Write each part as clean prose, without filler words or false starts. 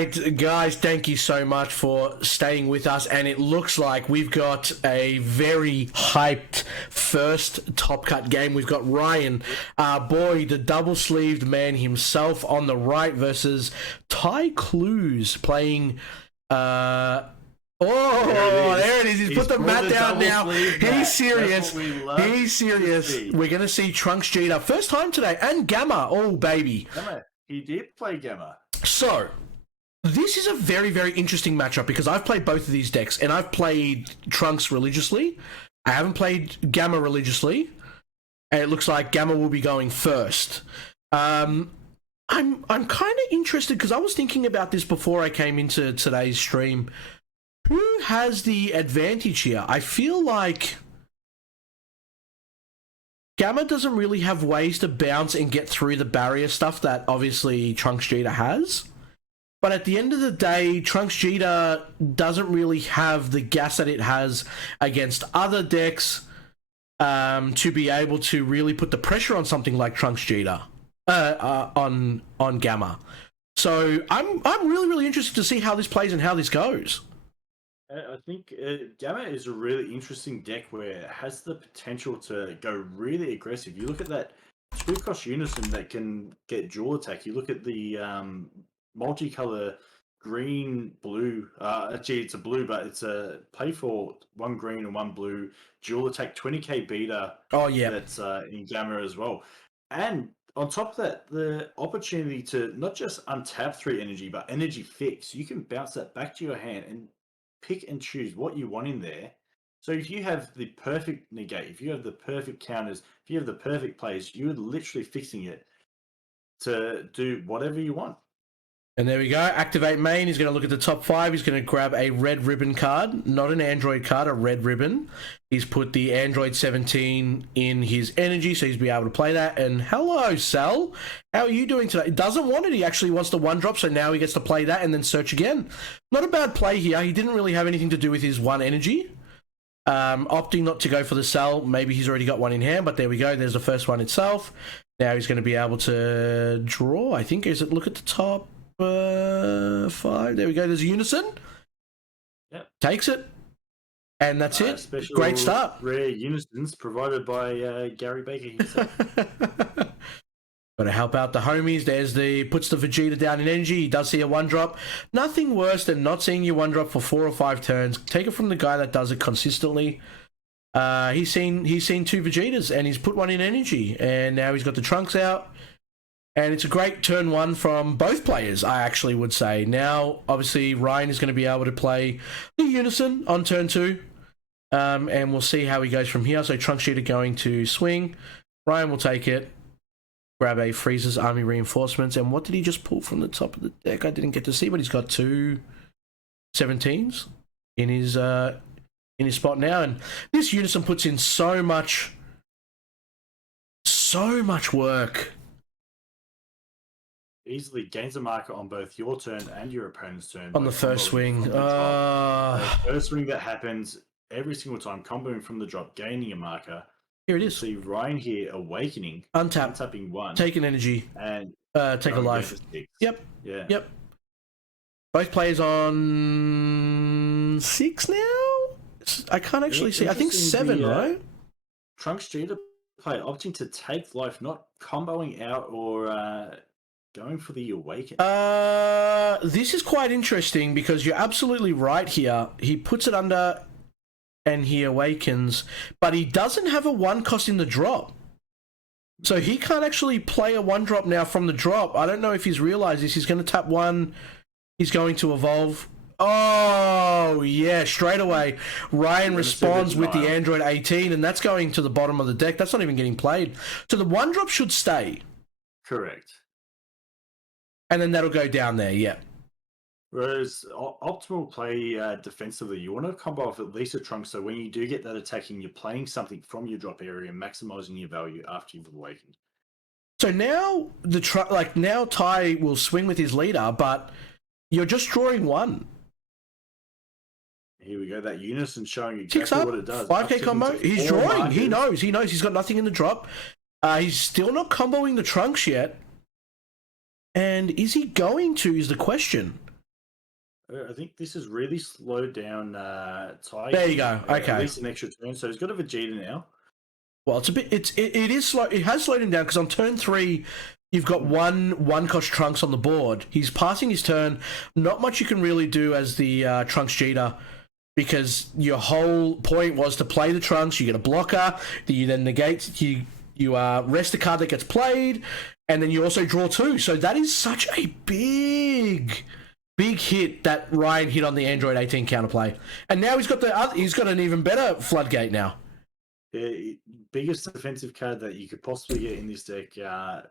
right, guys, thank you so much for staying with us. And it looks like we've got a very hyped first Top Cut game. We've got Ryan, boy, the double-sleeved man himself on the right versus Ty Clues playing... there it is. He's put the mat down now. He's serious. He's serious. We're going to see TrunksGeta. First time today. And Gamma. Oh, baby. Gamma. He did play Gamma. So, this is a very, very interesting matchup because I've played both of these decks and Of played Trunks religiously. I haven't played Gamma religiously. And it looks like Gamma will be going first. I'm kind of interested because I was thinking about this before I came into today's stream. Who has the advantage here? I feel like Gamma doesn't really have ways to bounce and get through the barrier stuff that obviously TrunksGeta has. But at the end of the day, TrunksGeta doesn't really have the gas that it has against other decks to be able to really put the pressure on something like TrunksGeta on Gamma. So I'm really, really interested to see how this plays and how this goes. I think Gamma is a really interesting deck where it has the potential to go really aggressive. You look at that 2-cost unison that can get dual attack. You look at the multicolor green blue. Actually, it's a blue, but it's a play for 1 green and 1 blue dual attack 20k beta. Oh yeah, that's in Gamma as well. And on top of that, the opportunity to not just untap 3 energy, but energy fix. You can bounce that back to your hand and pick and choose what you want in there. So if you have the perfect negate, if you have the perfect counters, if you have the perfect plays, you're literally fixing it to do whatever you want. And there we go. Activate main. He's going to look at the top 5. He's going to grab a red ribbon card, not an Android card, a red ribbon. He's put the Android 17 in his energy, so he's be able to play that. And hello, Sal. How are you doing today? He doesn't want it. He actually wants the 1-drop, so now he gets to play that and then search again. Not a bad play here. He didn't really have anything to do with his 1 energy. Opting not to go for the Sal. Maybe he's already got 1 in hand, but there we go. There's the first one itself. Now he's going to be able to draw, I think. Is it look at the top? 5. There we go. There's a unison. Yep. Takes it. And that's it. Great start. Rare unisons provided by Gary Baker himself. Got to help out the homies. There's the puts the Vegeta down in energy. He does see a 1-drop. Nothing worse than not seeing your 1-drop for 4 or 5 turns. Take it from the guy that does it consistently. He's seen 2 Vegetas and he's put 1 in energy. And now he's got the Trunks out. And it's a great turn 1 from both players, I actually would say. Now, obviously, Ryan is going to be able to play the Unison on turn 2. And we'll see how he goes from here. So TrunksGeta going to swing. Ryan will take it. Grab a Freezer's Army Reinforcements. And what did he just pull from the top of the deck? I didn't get to see, but he's got 2 17s in his spot now. And this Unison puts in so much work. Easily gains a marker on both your turn and your opponent's turn. On the first swing. First swing that happens every single time, comboing from the drop, gaining a marker. Here it is. See Ryan here awakening. Untapping 1. Take an energy. And take a life. Yep. Yeah. Yep. Both players on 6 now? I can't actually see. I think 7, right? TrunksGeta play opting to take life, not comboing out or going for the awaken. This is quite interesting because you're absolutely right here. He puts it under and he awakens, but he doesn't have a 1 cost in the drop. So he can't actually play a 1-drop now from the drop. I don't know if he's realized this. He's going to tap 1. He's going to evolve. Oh, yeah, straight away. Ryan responds with the Android 18, and that's going to the bottom of the deck. That's not even getting played. So the 1-drop should stay. Correct. And then that'll go down there, yeah. Whereas optimal play defensively, you want to combo off at least a Trunk, so when you do get that attacking, you're playing something from your drop area, maximizing your value after you've awakened. So now now Ty will swing with his leader, but you're just drawing 1. Here we go. That unison showing exactly what it does. 5k combo. He's drawing. He knows. He's got nothing in the drop. He's still not comboing the Trunks yet. And is he going to, is the question. I think this has really slowed down Ty. There you go. At Okay. least an extra turn. So he's got a Vegeta now. Well, it's a bit. It is slow. It has slowed him down because on turn 3, you've got one cost Trunks on the board. He's passing his turn. Not much you can really do as the TrunksGeta, because your whole point was to play the Trunks. You get a blocker that you then negate. You rest the card that gets played, and then you also draw 2. So that is such a big hit that Ryan hit on the Android 18 counterplay. And now he's got an even better floodgate now. The biggest defensive card that you could possibly get in this deck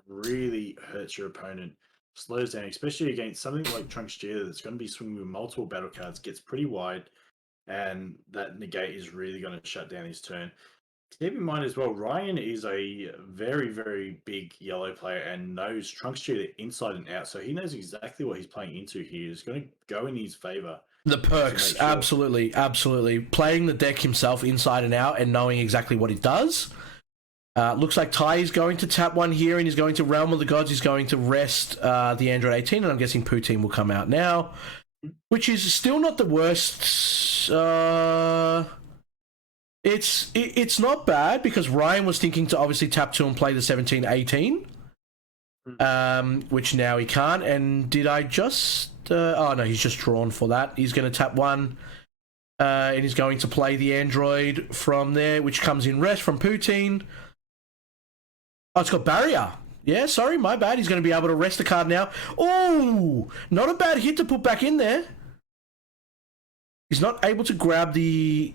really hurts your opponent, slows down, especially against something like TrunksGeta that's going to be swinging with multiple battle cards, gets pretty wide, and that negate is really going to shut down his turn. Keep in mind as well, Ryan is a very, very big yellow player and knows TrunksGeta inside and out, so he knows exactly what he's playing into here. It's going to go in his favor. The perks, sure. absolutely. Playing the deck himself inside and out and knowing exactly what it does. Looks like Ty is going to tap 1 here, and he's going to Realm of the Gods. He's going to rest the Android 18, and I'm guessing Poutine will come out now, which is still not the worst. It's not bad, because Ryan was thinking to obviously tap 2 and play the 17-18, which now he can't. And did I just... oh no, he's just drawn for that. He's going to tap 1, and he's going to play the Android from there, which comes in rest from Poutine. Oh, it's got Barrier. Yeah, sorry, my bad. He's going to be able to rest the card now. Oh, not a bad hit to put back in there. He's not able to grab the...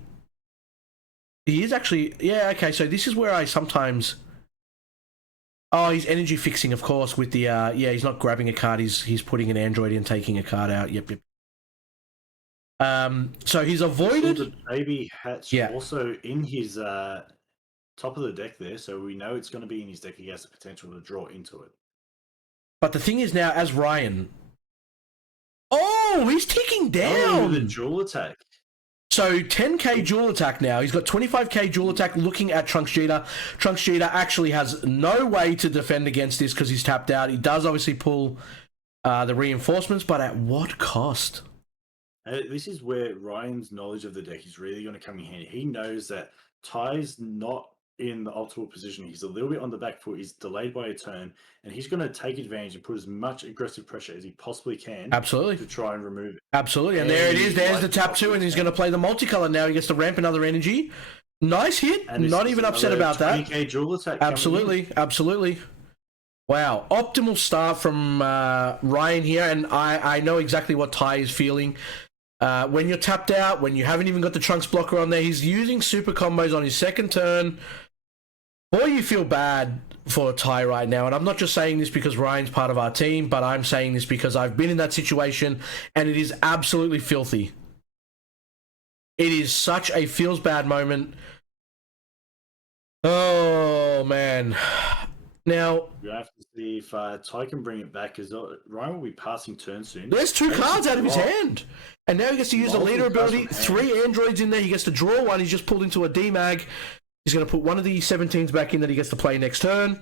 He is actually... Yeah, okay, so this is where I sometimes... Oh, he's energy fixing, of course, with the... yeah, he's not grabbing a card. He's putting an Android in, taking a card out. Yep. So he's avoided... The baby hatch Yeah. also in his top of the deck there, so we know it's going to be in his deck. He has the potential to draw into it. But the thing is now, as Ryan... Oh, he's ticking down! The dual attack. So 10k dual attack now. He's got 25k dual attack looking at TrunksGeta. TrunksGeta actually has no way to defend against this because he's tapped out. He does obviously pull the reinforcements, but at what cost? This is where Ryan's knowledge of the deck is really going to come in handy. He knows that Ty's not in the optimal position. He's a little bit on the back foot. He's delayed by a turn, and he's going to take advantage and put as much aggressive pressure as he possibly can. Absolutely. To try and remove it. Absolutely. And there it is. There's the tap 2, and he's going to play the multicolor now. He gets to ramp another energy. Nice hit. And not even upset about that. 20k dual attack. Absolutely. Wow. Optimal start from Ryan here, and I know exactly what Ty is feeling. When you're tapped out, when you haven't even got the Trunks blocker on there, he's using super combos on his second turn. Boy, you feel bad for Ty right now. And I'm not just saying this because Ryan's part of our team, but I'm saying this because I've been in that situation, and it is absolutely filthy. It is such a feels bad moment. Oh, man. Now, you have to see if Ty can bring it back, because Ryan will be passing turn soon. There's 2 cards out of his hand. And now he gets to use the leader ability. 3 androids in there. He gets to draw 1. He's just pulled into a D-Mag. He's going to put one of the 17s back in that he gets to play next turn,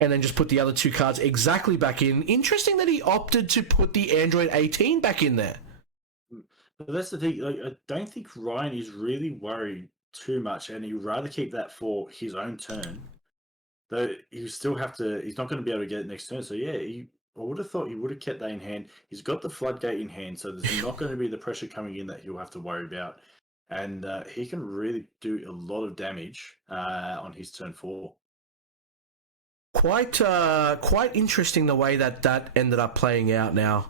and then just put the other 2 cards exactly back in. Interesting that he opted to put the Android 18 back in there. But that's the thing. Like, I don't think Ryan is really worried too much, and he'd rather keep that for his own turn. Though he still have to. He's not going to be able to get it next turn. So yeah, I would have thought he would have kept that in hand. He's got the floodgate in hand, so there's not going to be the pressure coming in that he'll have to worry about. And he can really do a lot of damage on his turn 4. Quite interesting the way that ended up playing out now.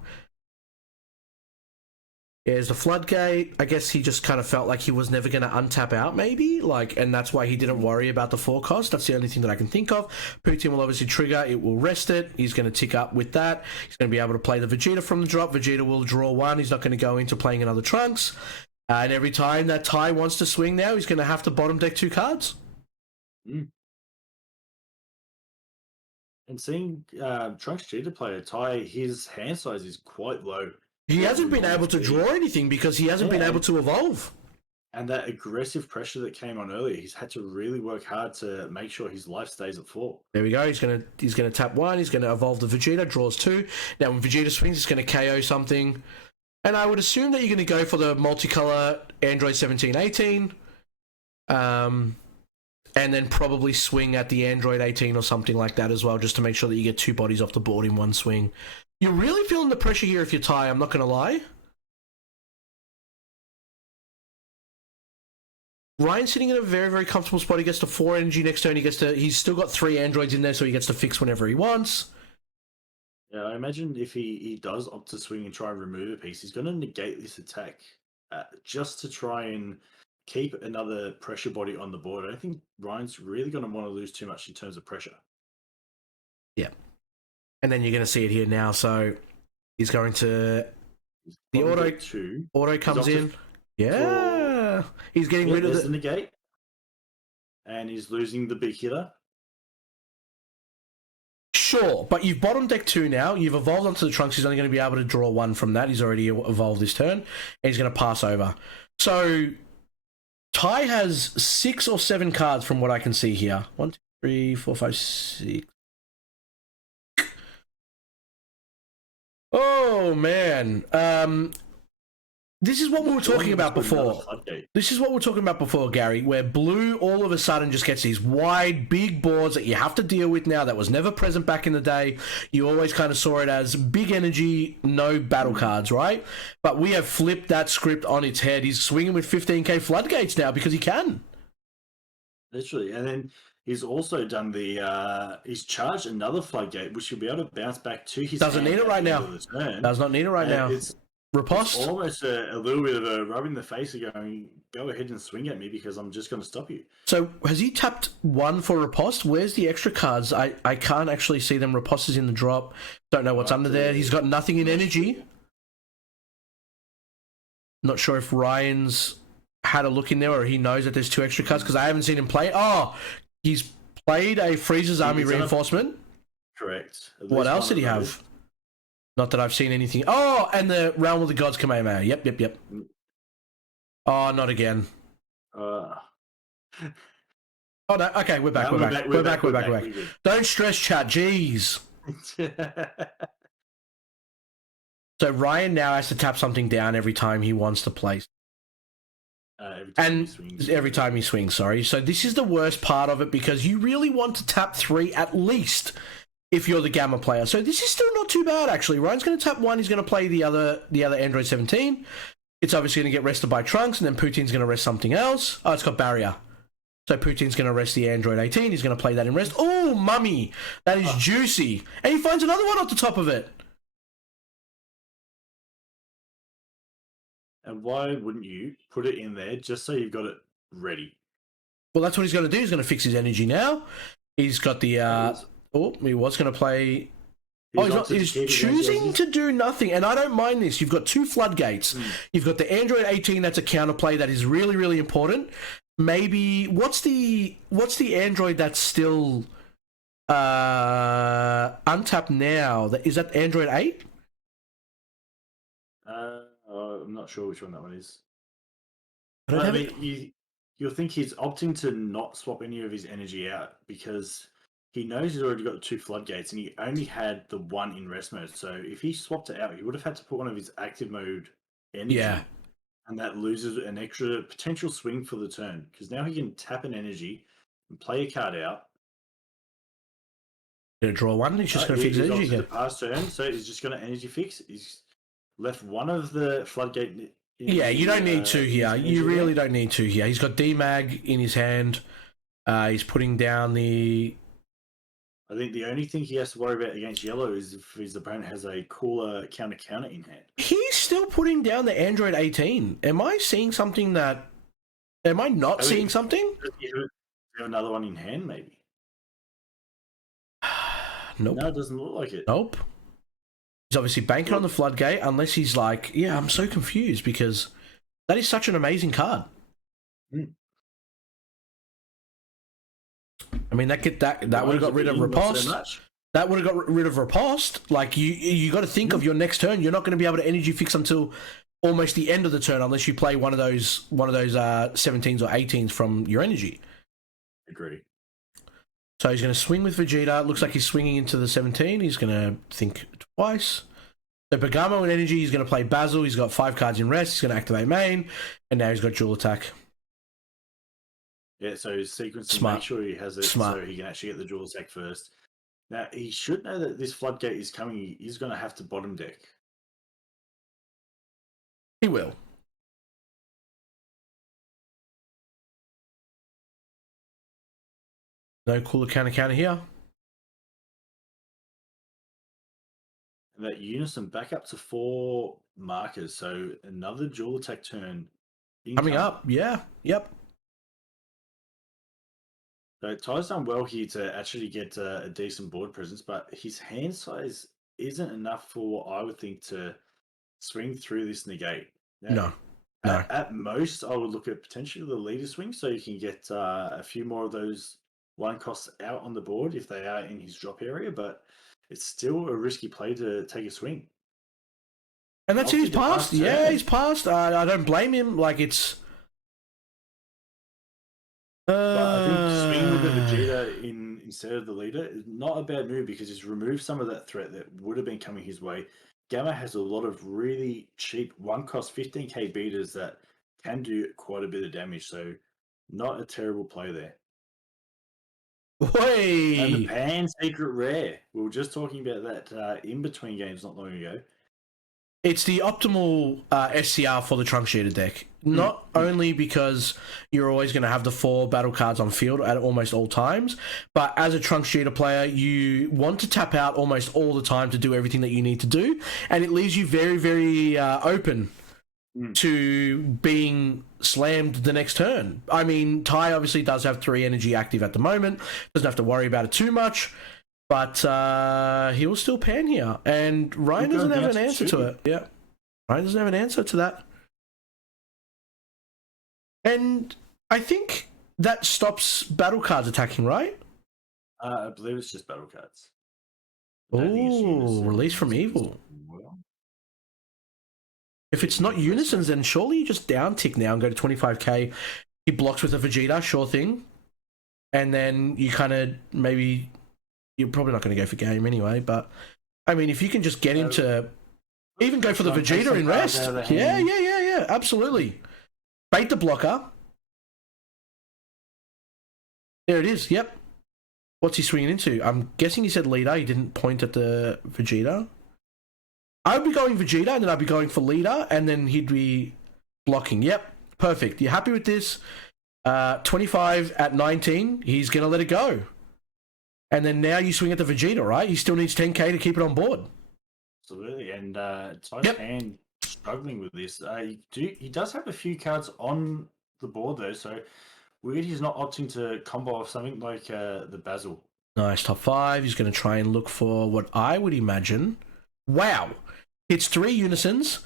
There's the floodgate. I guess he just kind of felt like he was never going to untap out, maybe, and that's why he didn't worry about the 4 cost. That's the only thing that I can think of. Poutine will obviously trigger. It will rest it. He's going to tick up with that. He's going to be able to play the Vegeta from the drop. Vegeta will draw 1. He's not going to go into playing another Trunks. And every time that Ty wants to swing now, he's going to have to bottom deck 2 cards. And seeing TrunksGeta play a Ty, his hand size is quite low. He hasn't been able to draw anything because he hasn't been able to evolve. And that aggressive pressure that came on earlier, he's had to really work hard to make sure his life stays at 4. There we go. He's gonna tap 1. He's going to evolve the Vegeta. Draws 2. Now when Vegeta swings, he's going to KO something. And I would assume that you're going to go for the multicolor Android 17, 18. And then probably swing at the Android 18 or something like that as well, just to make sure that you get two bodies off the board in one swing. You're really feeling the pressure here if you're Ty, I'm not going to lie. Ryan's sitting in a very, very comfortable spot. He gets to 4 energy next turn. He's still got 3 androids in there, so he gets to fix whenever he wants. Yeah, I imagine if he does opt to swing and try and remove a piece, he's going to negate this attack just to try and keep another pressure body on the board. I don't think Ryan's really going to want to lose too much in terms of pressure. Yeah. And then you're going to see it here now. So he's going to... The auto comes in. Yeah. He's getting rid of the negate. And he's losing the big hitter. Sure, but you've bottom deck 2 now. You've evolved onto the Trunks. He's only going to be able to draw 1 from that. He's already evolved this turn. And he's going to pass over. So Ty has 6 or 7 cards from what I can see here. 1, 2, 3, 4, 5, 6. Oh, man. This is what we were talking about before. This is what we were talking about before, Gary, where blue all of a sudden just gets these wide, big boards that you have to deal with now that was never present back in the day. You always kind of saw it as big energy, no battle cards, right? But we have flipped that script on its head. He's swinging with 15k floodgates now because he can. Literally. And then he's also done he's charged another floodgate, which he'll be able to bounce back to his Doesn't need it right now. Does not need it right now. Riposte? It's almost a little bit of a rub in the face of going, go ahead and swing at me because I'm just going to stop you. So has he tapped 1 for riposte? Where's the extra cards? I can't actually see them. Riposte is in the drop. Don't know what's under there. He's got nothing in energy. Not sure if Ryan's had a look in there or he knows that there's 2 extra cards because I haven't seen him play. Oh, he's played a Freezer's Army Reinforcement. Correct. What else did he have? Not that I've seen anything. Oh, and the Realm of the Gods Kamehameha. Yep. Oh, not again. Oh, no. Okay, we're back. We're back. Don't stress, chat. Jeez. So Ryan now has to tap something down every time he wants to place. Every time he swings, sorry. So this is the worst part of it because you really want to tap 3 at least if you're the Gamma player. So this is still not too bad, actually. Ryan's going to tap 1. He's going to play the other Android 17. It's obviously going to get rested by Trunks, and then Poutine's going to rest something else. Oh, it's got Barrier. So Poutine's going to rest the Android 18. He's going to play that in rest. Oh, mummy! That is juicy. And he finds another one off the top of it. And why wouldn't you put it in there just so you've got it ready? Well, that's what he's going to do. He's going to fix his energy now. He's got the... he was going to play... He's choosing to do nothing, and I don't mind this. You've got 2 floodgates. You've got the Android 18 that's a counterplay that is really, really important. Maybe... What's the Android that's still untapped now? Is that Android 8? I'm not sure which one that one is. You'll think he's opting to not swap any of his energy out because he knows he's already got the 2 floodgates and he only had the 1 in rest mode. So if he swapped it out, he would have had to put one of his active mode energy. Yeah. And that loses an extra potential swing for the turn because now he can tap an energy and play a card out. Going to draw 1. He's just going to fix energy again. Past turn, so he's just going to energy fix. He's left 1 of the floodgate. You don't need 2 here. You really don't need 2 here. He's got D-Mag in his hand. He's putting down the... I think the only thing he has to worry about against yellow is if his opponent has a cooler counter in hand. He's still putting down the Android 18. Am I seeing something that... Am I not seeing something? Do you have another one in hand, maybe? Nope. No, it doesn't look like it. Nope. He's obviously banking on the floodgate, unless he's like, yeah, I'm so confused because that is such an amazing card. I mean, that would have got rid of Riposte. That would have got rid of Riposte. Like, you got to think of your next turn. You're not going to be able to energy fix until almost the end of the turn unless you play one of those 17s or 18s from your energy. Agree. So he's going to swing with Vegeta. Looks like he's swinging into the 17. He's going to think twice. So Bergamo and energy, he's going to play Basil. He's got 5 cards in rest. He's going to activate main, and now he's got dual attack. Yeah, so he's sequencing, Smart. make sure he has it Smart. so he can actually get the dual attack first. Now, he should know that this floodgate is coming. He's going to have to bottom deck. He will. No cooler counter here. And that unison back up to 4 markers. So another dual attack turn. Coming up. Yeah. Yep. So Ty's done well here to actually get a decent board presence, but his hand size isn't enough for what I would think to swing through this negate. Now, No. At most, I would look at potentially the leader swing so you can get a few more of those 1 costs out on the board if they are in his drop area, but it's still a risky play to take a swing. And that's it, he's passed. Yeah, he's passed. I don't blame him. Like, it's... But I think swinging with the Vegeta instead of the leader is not a bad move because he's removed some of that threat that would have been coming his way. Gamma has a lot of really cheap 1 cost 15k beaters that can do quite a bit of damage, so not a terrible play there. Way. And the Pan Secret Rare. We were just talking about that in between games not long ago. It's the optimal SCR for the TrunksGeta deck. Not only because you're always going to have the 4 battle cards on field at almost all times, but as a TrunksGeta player, you want to tap out almost all the time to do everything that you need to do, and it leaves you very, very open to being slammed the next turn. I mean, Ty obviously does have 3 energy active at the moment, doesn't have to worry about it too much, but he will still pan here, and Ryan doesn't have an answer to it. Yeah, Ryan doesn't have an answer to that. And I think that stops battle cards attacking, right? I believe it's just battle cards. Oh, release from evil. If it's not unisons, then surely you just down tick now and go to 25k. He blocks with a Vegeta, sure thing. And then you kind of maybe... You're probably not going to go for game anyway, but... I mean, if you can just get him to... Even go for the Vegeta in rest. Yeah, absolutely. Bait the blocker. There it is, yep. What's he swinging into? I'm guessing he said leader. He didn't point at the Vegeta. I would be going Vegeta, and then I'd be going for leader, and then he'd be blocking. Yep, perfect. You happy with this? 25 at 19. He's going to let it go. And then now you swing at the Vegeta, right? He still needs 10k to keep it on board. Absolutely, and Ty's hand struggling with this. He does have a few cards on the board, though, so weird he's not opting to combo off something like the Basil. Nice, top 5. He's going to try and look for what I would imagine... Wow. Hits 3 unisons,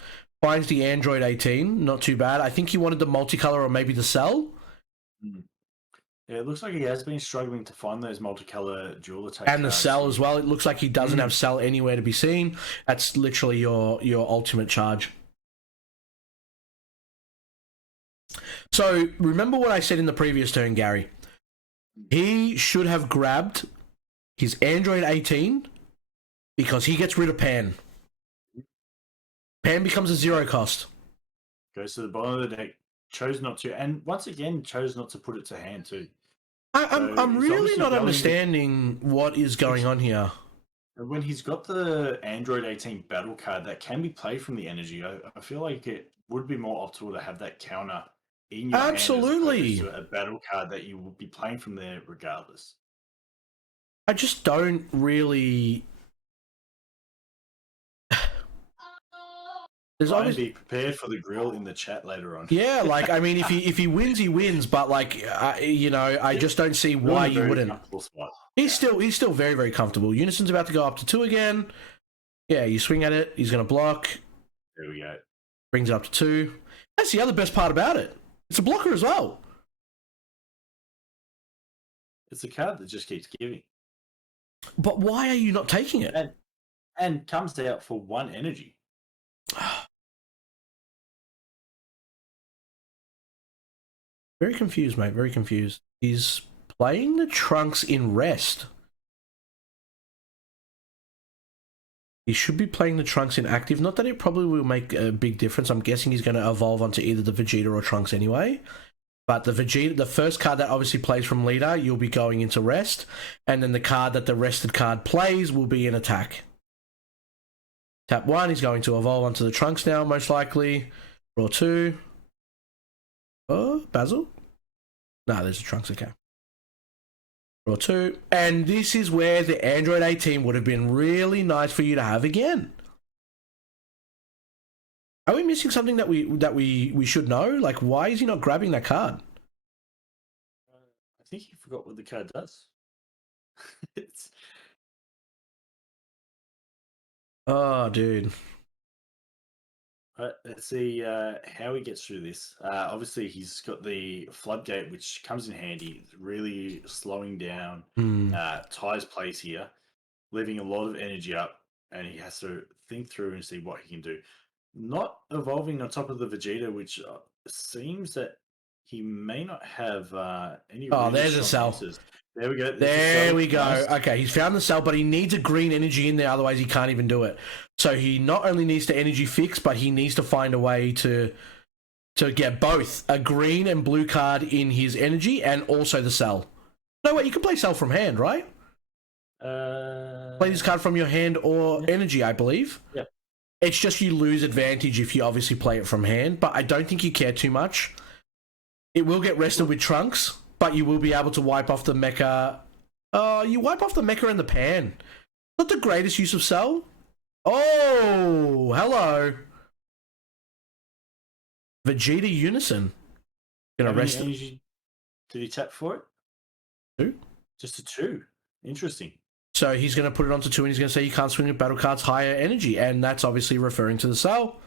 finds the Android 18, not too bad. I think he wanted the multicolor or maybe the cell. Yeah, it looks like he has been struggling to find those multicolor dual attack and the cell as well. It looks like he doesn't have cell anywhere to be seen. That's literally your ultimate charge. So remember what I said in the previous turn, Gary. He should have grabbed his Android 18 because he gets rid of Pan. Pan becomes a 0 cost. Goes to the bottom of the deck. Chose not to, and once again chose not to put it to hand too. I'm really not understanding what is going on here. When he's got the Android 18 battle card that can be played from the energy, I feel like it would be more optimal to have that counter in your hand as opposed to a battle card that you will be playing from there regardless. I just don't really... There's obviously be prepared for the grill in the chat later on. Yeah, like I mean, if he wins, he wins. But like, you know, I just don't see why you wouldn't. He's still very, very comfortable. Unison's about to go up to 2 again. Yeah, you swing at it. He's gonna block. There we go. Brings it up to 2. That's the other best part about it. It's a blocker as well. It's a card that just keeps giving. But why are you not taking it? And comes out for 1 energy. Very confused, mate. Very confused. He's playing the Trunks in rest. He should be playing the Trunks in active. Not that it probably will make a big difference. I'm guessing he's going to evolve onto either the Vegeta or Trunks anyway. But the Vegeta, the first card that obviously plays from leader, you'll be going into rest. And then the card that the rested card plays will be in attack. Tap 1, he's going to evolve onto the Trunks now, most likely. Draw 2. Oh, Basil? No, there's a Trunks, okay. Draw 2. And this is where the Android 18 would have been really nice for you to have again. Are we missing something that we should know? Like, why is he not grabbing that card? I think he forgot what the card does. It's... Oh, dude. Let's see how he gets through this. Obviously, he's got the floodgate, which comes in handy. It's really slowing down Ty's plays here, leaving a lot of energy up, and he has to think through and see what he can do. Not evolving on top of the Vegeta, which seems that he may not have any. Oh, really there's a strong cell. answers. There we go. There we go. Nice. Okay, he's found the cell, but he needs a green energy in there, otherwise he can't even do it. So he not only needs to energy fix, but he needs to find a way to get both a green and blue card in his energy and also the cell. No, wait, you can play cell from hand, right? Play this card from your hand or energy, I believe. Yeah. It's just you lose advantage if you obviously play it from hand, but I don't think you care too much. It will get rested with Trunks, but you will be able to wipe off the mecha. You wipe off the mecha and the pan. Not the greatest use of cell. Oh, hello. Vegeta Unison. Gonna rest. Did he tap for it? 2. Just a 2. Interesting. So he's going to put it onto 2 and he's going to say you can't swing with battle cards higher energy. And that's obviously referring to the cell.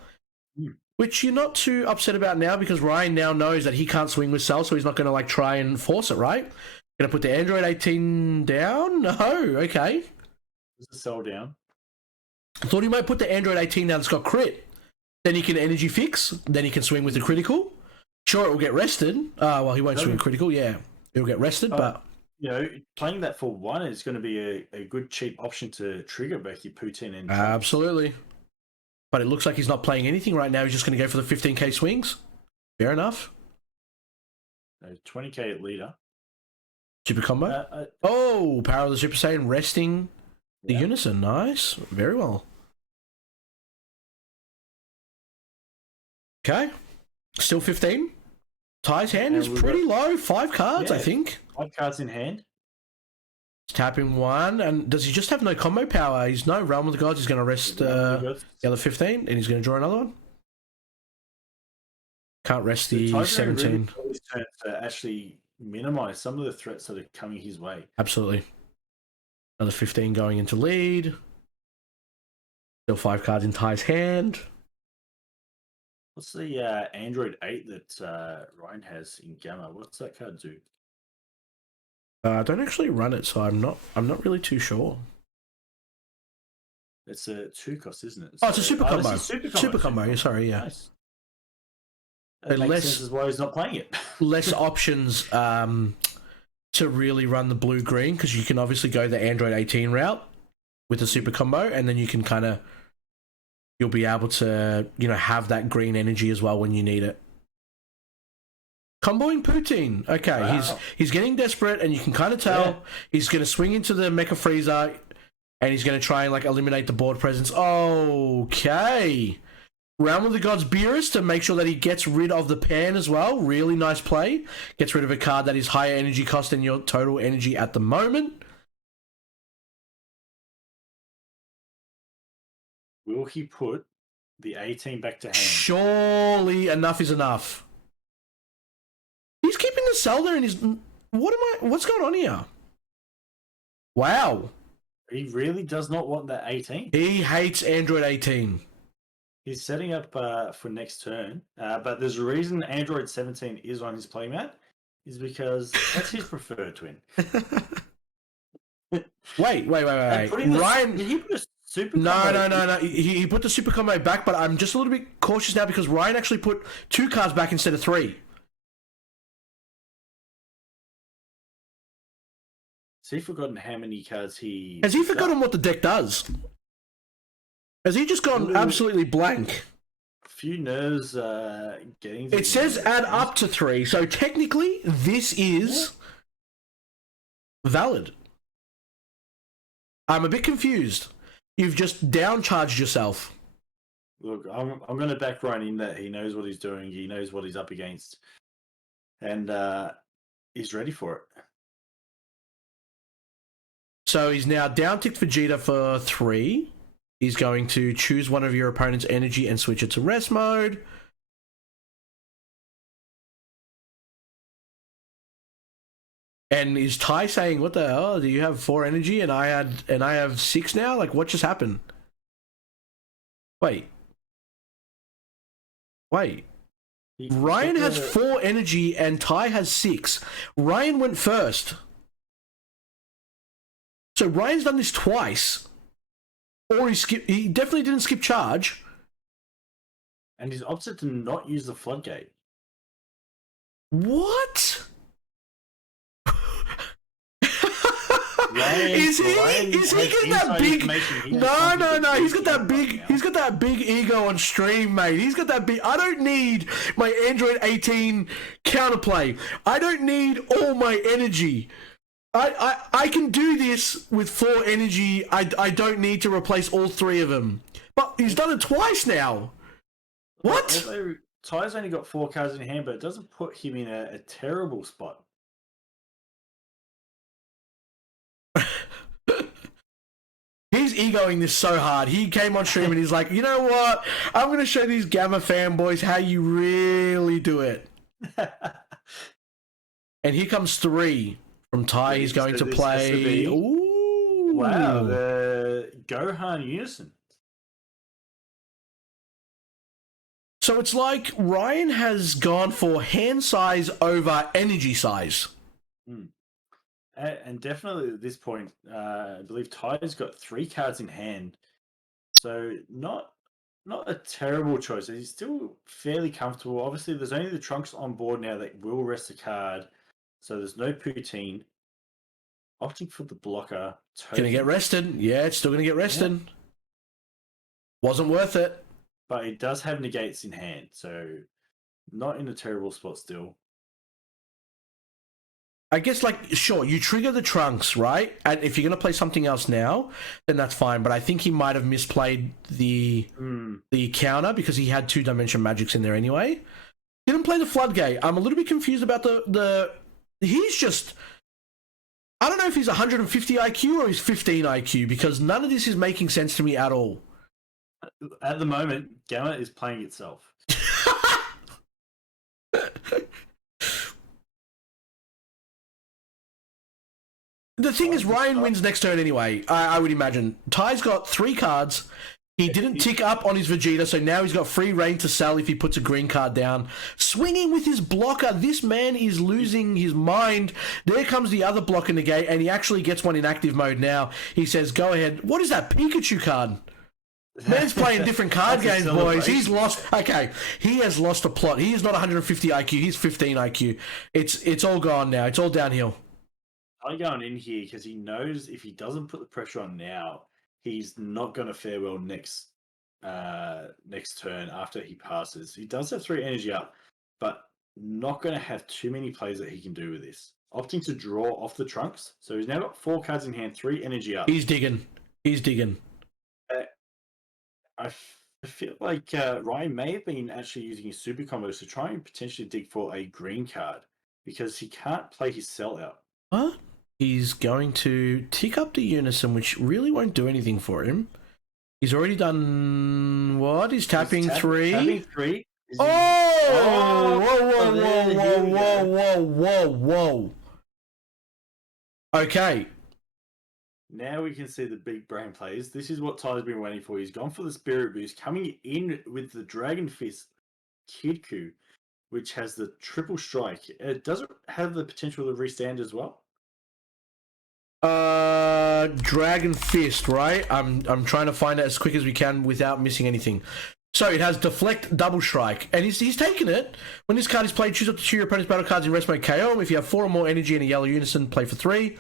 Which you're not too upset about now because Ryan now knows that he can't swing with cell, so he's not going to like try and force it, right? Going to put the Android 18 down? No, okay. Is the cell down? I thought he might put the Android 18 down that's got crit. Then he can energy fix. Then he can swing with the critical. Sure, it will get rested. Well, he won't swing with critical, yeah. It'll get rested, but... You know, playing that for 1 is going to be a good cheap option to trigger back your Putin and... Absolutely. But it looks like he's not playing anything right now. He's just going to go for the 15k swings. Fair enough. 20k at leader. Super combo. Oh, Power of the Super Saiyan resting the Unison. Nice. Very well. Okay. Still 15. Ty's hand is pretty low. 5 cards, I think. 5 cards in hand. He's tapping 1. And does he just have no combo power? He's no Realm of the Gods. He's going to rest the other 15. And he's going to draw another one. Can't rest the 17. Really to actually minimize some of the threats that are coming his way. Absolutely. Another 15 going into lead. Still 5 cards in Ty's hand. What's the Android 8 that Ryan has in Gamma? What's that card do? I don't actually run it, so I'm not really too sure. It's a 2 cost, isn't it? Oh, it's a super combo. Super combo. Yeah, sorry, yeah. Nice. That makes sense as why he's not playing it. Less options to really run the blue-green, because you can obviously go the Android 18 route with the super combo, and then you can kind of... You'll be able to, you know, have that green energy as well when you need it. Comboing Putin. Okay, wow. He's getting desperate, and you can kind of tell he's going to swing into the Mecha Freezer, and he's going to try and like eliminate the board presence. Okay. Realm of the Gods Beerus to make sure that he gets rid of the pan as well. Really nice play. Gets rid of a card that is higher energy cost than your total energy at the moment. Will he put the 18 back to hand? Surely enough is enough. He's keeping the cell there and he's... What's going on here? Wow. He really does not want that 18. He hates Android 18. He's setting up for next turn, but there's a reason Android 17 is on his playmat, is because that's his preferred twin. Wait. Ryan... Did he put a super No. combo? He put the super combo back, but I'm just a little bit cautious now because Ryan actually put 2 cards back instead of 3. Has he forgotten how many cards he... Has he forgotten what the deck does? Has he just gone absolutely blank? A few nerves getting. It says add up to 3, so technically this is valid. I'm a bit confused. You've just downcharged yourself. Look, I'm going to back Ryan in that he knows what he's doing. He knows what he's up against, and he's ready for it. So he's now down-ticked Vegeta for 3. He's going to choose one of your opponent's energy and switch it to rest mode. And is Ty saying, "What the hell? Do you have 4 energy and I have 6 now? Like, what just happened?" Wait. Ryan has 4 energy and Ty has 6. Ryan went first. So Ryan's done this twice. Or he definitely didn't skip charge. And he's opted to not use the floodgate. What? Is he got that big? No. He's got that big ego on stream, mate. He's got that big. I don't need my Android 18 counterplay. I don't need all my energy. I can do this with 4 energy. I don't need to replace all 3 of them. But he's done it twice now. What? Although Ty's only got 4 cards in hand, but it doesn't put him in a terrible spot. He's egoing this so hard. He came on stream and he's like, "You know what? I'm going to show these Gamma fanboys how you really do it." And here comes 3 from Ty. He's going to play... Ooh. Wow, the Gohan Unison. So it's like Ryan has gone for hand size over energy size. And definitely at this point, I believe Ty's got 3 cards in hand. So not a terrible choice. He's still fairly comfortable. Obviously, there's only the Trunks on board now that will rest a card. So there's no Poutine. Opting for the blocker. Gonna get rested. Yeah, it's still gonna get rested. Yeah. Wasn't worth it. But it does have negates in hand, so not in a terrible spot still. I guess, like, sure, you trigger the Trunks, right? And if you're going to play something else now, then that's fine. But I think he might have misplayed the counter because he had 2-dimension magics in there anyway. Didn't play the Floodgate. I'm a little bit confused about the... He's just... I don't know if he's 150 IQ or he's 15 IQ because none of this is making sense to me at all. At the moment, Gamma is playing itself. The thing is, Ryan wins next turn anyway, I would imagine. Ty's got 3 cards. He didn't tick up on his Vegeta, so now he's got free reign to sell if he puts a green card down. Swinging with his blocker. This man is losing his mind. There comes the other blocker negate, and he actually gets one in active mode now. He says, go ahead. What is that Pikachu card? Man's playing different card games, boys. He's lost. Okay, he has lost a plot. He is not 150 IQ. He's 15 IQ. It's all gone now. It's all downhill. I'm going in here because he knows if he doesn't put the pressure on now, he's not going to fare well next turn after he passes. He does have 3 energy up, but not going to have too many plays that he can do with this. Opting to draw off the Trunks. So he's now got 4 cards in hand, 3 energy up. He's digging. I feel like Ryan may have been actually using his super combos to try and potentially dig for a green card because he can't play his cell out. What? He's going to tick up the Unison, which really won't do anything for him. He's already done what? He's tapping 3. Tapping 3. Whoa. Okay. Now we can see the big brain plays. This is what Tyler's been waiting for. He's gone for the Spirit Boost, coming in with the Dragon Fist Kidku, which has the triple strike. It doesn't have the potential to restand as well. Dragon Fist, right? I'm trying to find it as quick as we can without missing anything. So it has Deflect, Double Strike, and he's taken it. When this card is played, choose up to 2 your opponent's battle cards in rest mode, KO him. If you have 4 or more energy and a yellow Unison, play for 3.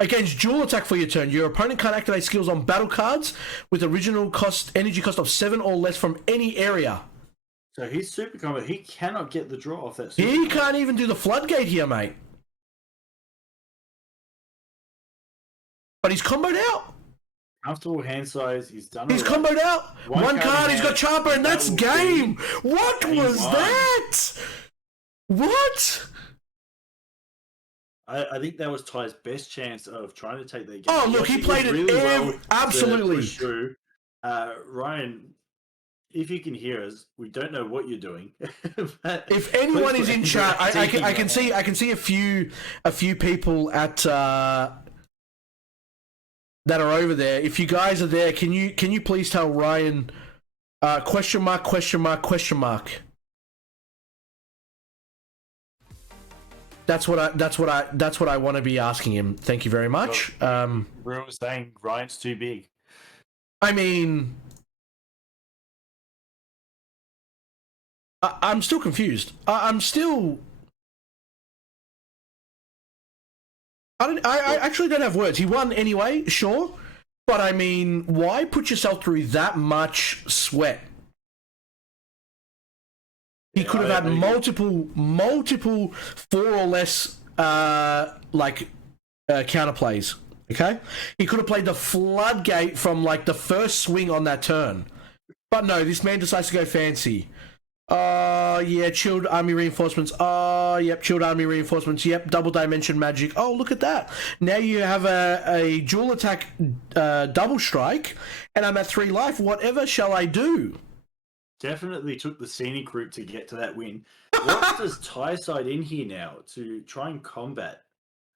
Against dual attack for your turn, your opponent can't activate skills on battle cards with original energy cost of 7 or less from any area. So his super combo, he cannot get the draw off that super He combo. can't even do the floodgate here, mate. But he's comboed out. Comfortable hand size, he's done He's all right. comboed out. One card, he's got Champa, and that's game. What was that? What? I think that was Ty's best chance of trying to take that game. Oh, look, he played it really well. Absolutely. Through. Ryan, if you can hear us, we don't know what you're doing. If anyone is in chat, I can see a few people at that are over there. If you guys are there, can you please tell Ryan question mark. That's what I want to be asking him. Thank you very much. Real was saying Ryan's too big. I mean, I'm still confused. I actually don't have words. He won anyway, sure, but I mean, why put yourself through that much sweat? He could have had multiple 4 or less counterplays. Okay, he could have played the floodgate from like the first swing on that turn, but no, this man decides to go fancy. Yeah, chilled army reinforcements. Yep, chilled army reinforcements. Yep, double dimension magic. Oh, look at that. Now you have a dual attack double strike, and I'm at 3 life. Whatever shall I do? Definitely took the scenic route to get to that win. What does Ty side in here now to try and combat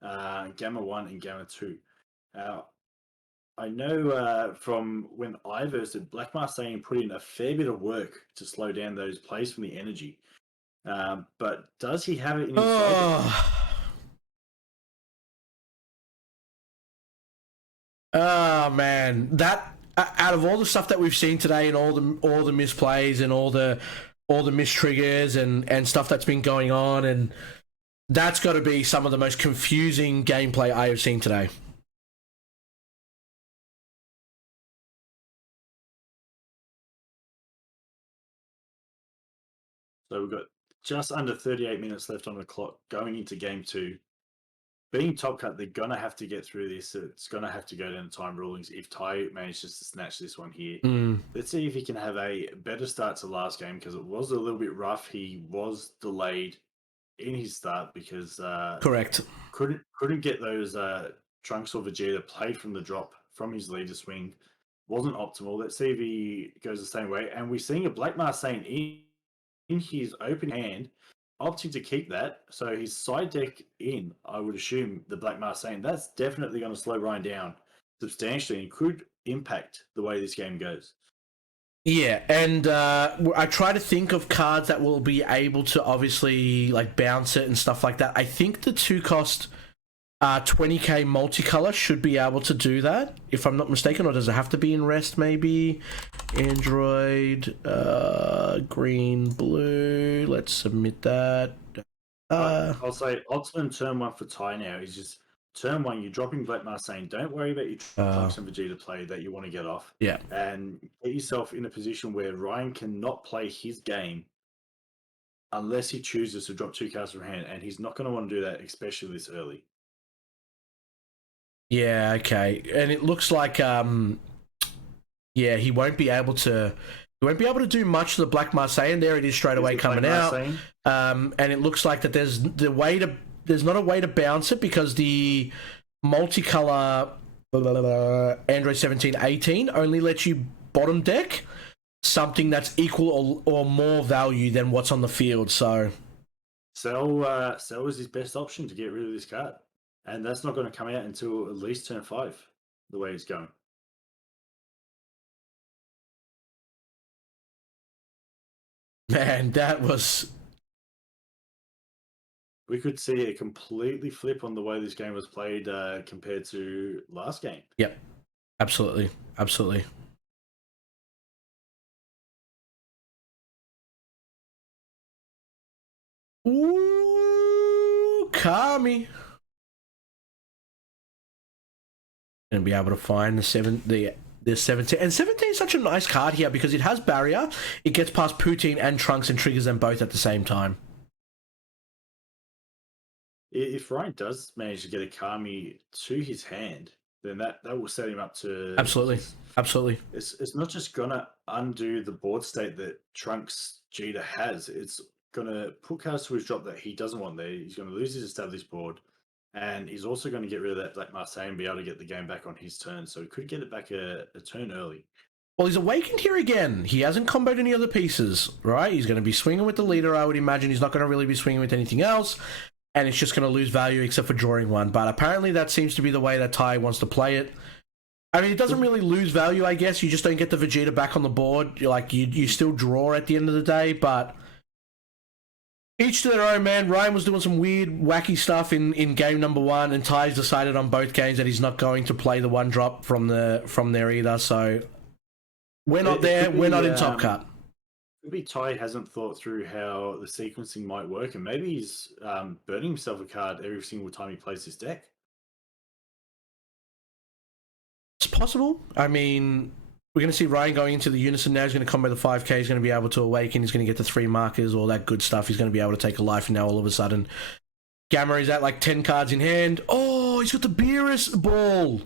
Gamma 1 and Gamma 2? I know from when I versed Black Marseille put in a fair bit of work to slow down those plays from the energy. But does he have it in his side? Oh man, that out of all the stuff that we've seen today and all the misplays and all the mistriggers and stuff that's been going on, and that's got to be some of the most confusing gameplay I have seen today. So we've got just under 38 minutes left on the clock going into game 2. Being top cut, they're going to have to get through this. It's going to have to go down to time rulings if Ty manages to snatch this one here. Let's see if he can have a better start to last game, because it was a little bit rough. He was delayed in his start because correct, couldn't get those Trunks or Vegeta played from the drop from his leader swing. Wasn't optimal. Let's see if he goes the same way. And we're seeing a Black Marseille in his open hand, opting to keep that. So his side deck in, I would assume, the Black Marseille. That's definitely going to slow Ryan down substantially and could impact the way this game goes. Yeah, and I try to think of cards that will be able to obviously like bounce it and stuff like that. I think the 2-cost 20k multicolor should be able to do that, if I'm not mistaken, or does it have to be in rest maybe? Android, green, blue, let's submit that. I'll say optimum turn 1 for Ty now is just turn 1, you're dropping Black Marseille. Don't worry about your Trunks and Vegeta play that you want to get off. Yeah. And get yourself in a position where Ryan cannot play his game unless he chooses to drop 2 cards from hand, and he's not going to want to do that, especially this early. Yeah, okay. And it looks like he won't be able to do much to the Black Marseille, and there it is straight away coming out. And it looks like that there's not a way to bounce it because the multicolor Android 1718 only lets you bottom deck something that's equal or more value than what's on the field. So Sell is his best option to get rid of this card. And that's not going to come out until at least turn 5, the way it's going. Man, that was... We could see a completely flip on the way this game was played compared to last game. Yep, absolutely. Absolutely. Ooh, Kami. Gonna be able to find the 17. And 17 is such a nice card here because it has barrier. It gets past Poutine and Trunks and triggers them both at the same time. If Ryan does manage to get a Kami to his hand, then that will set him up to Absolutely. Absolutely. It's not just gonna undo the board state that TrunksGeta has. It's gonna put cards to his drop that he doesn't want there. He's gonna lose his established board, and he's also going to get rid of that Black Marseille and be able to get the game back on his turn. So he could get it back a turn early. Well, he's awakened here again. He hasn't comboed any other pieces, right? He's going to be swinging with the leader, I would imagine. He's not going to really be swinging with anything else, and it's just going to lose value except for drawing one. But apparently that seems to be the way that Tai wants to play it. I mean, it doesn't really lose value, I guess. You just don't get the Vegeta back on the board. You still draw at the end of the day, but each to their own, man. Ryan was doing some weird, wacky stuff in game number 1, and Ty's decided on both games that he's not going to play the one drop from there either. So we're not there. We're not in Top Cut. Maybe Ty hasn't thought through how the sequencing might work, and maybe he's burning himself a card every single time he plays his deck. It's possible. I mean, we're going to see Ryan going into the Unison now. He's going to combo the 5k. He's going to be able to awaken. He's going to get the 3 markers, all that good stuff. He's going to be able to take a life. And now all of a sudden, Gamma is at like 10 cards in hand. Oh, he's got the Beerus ball.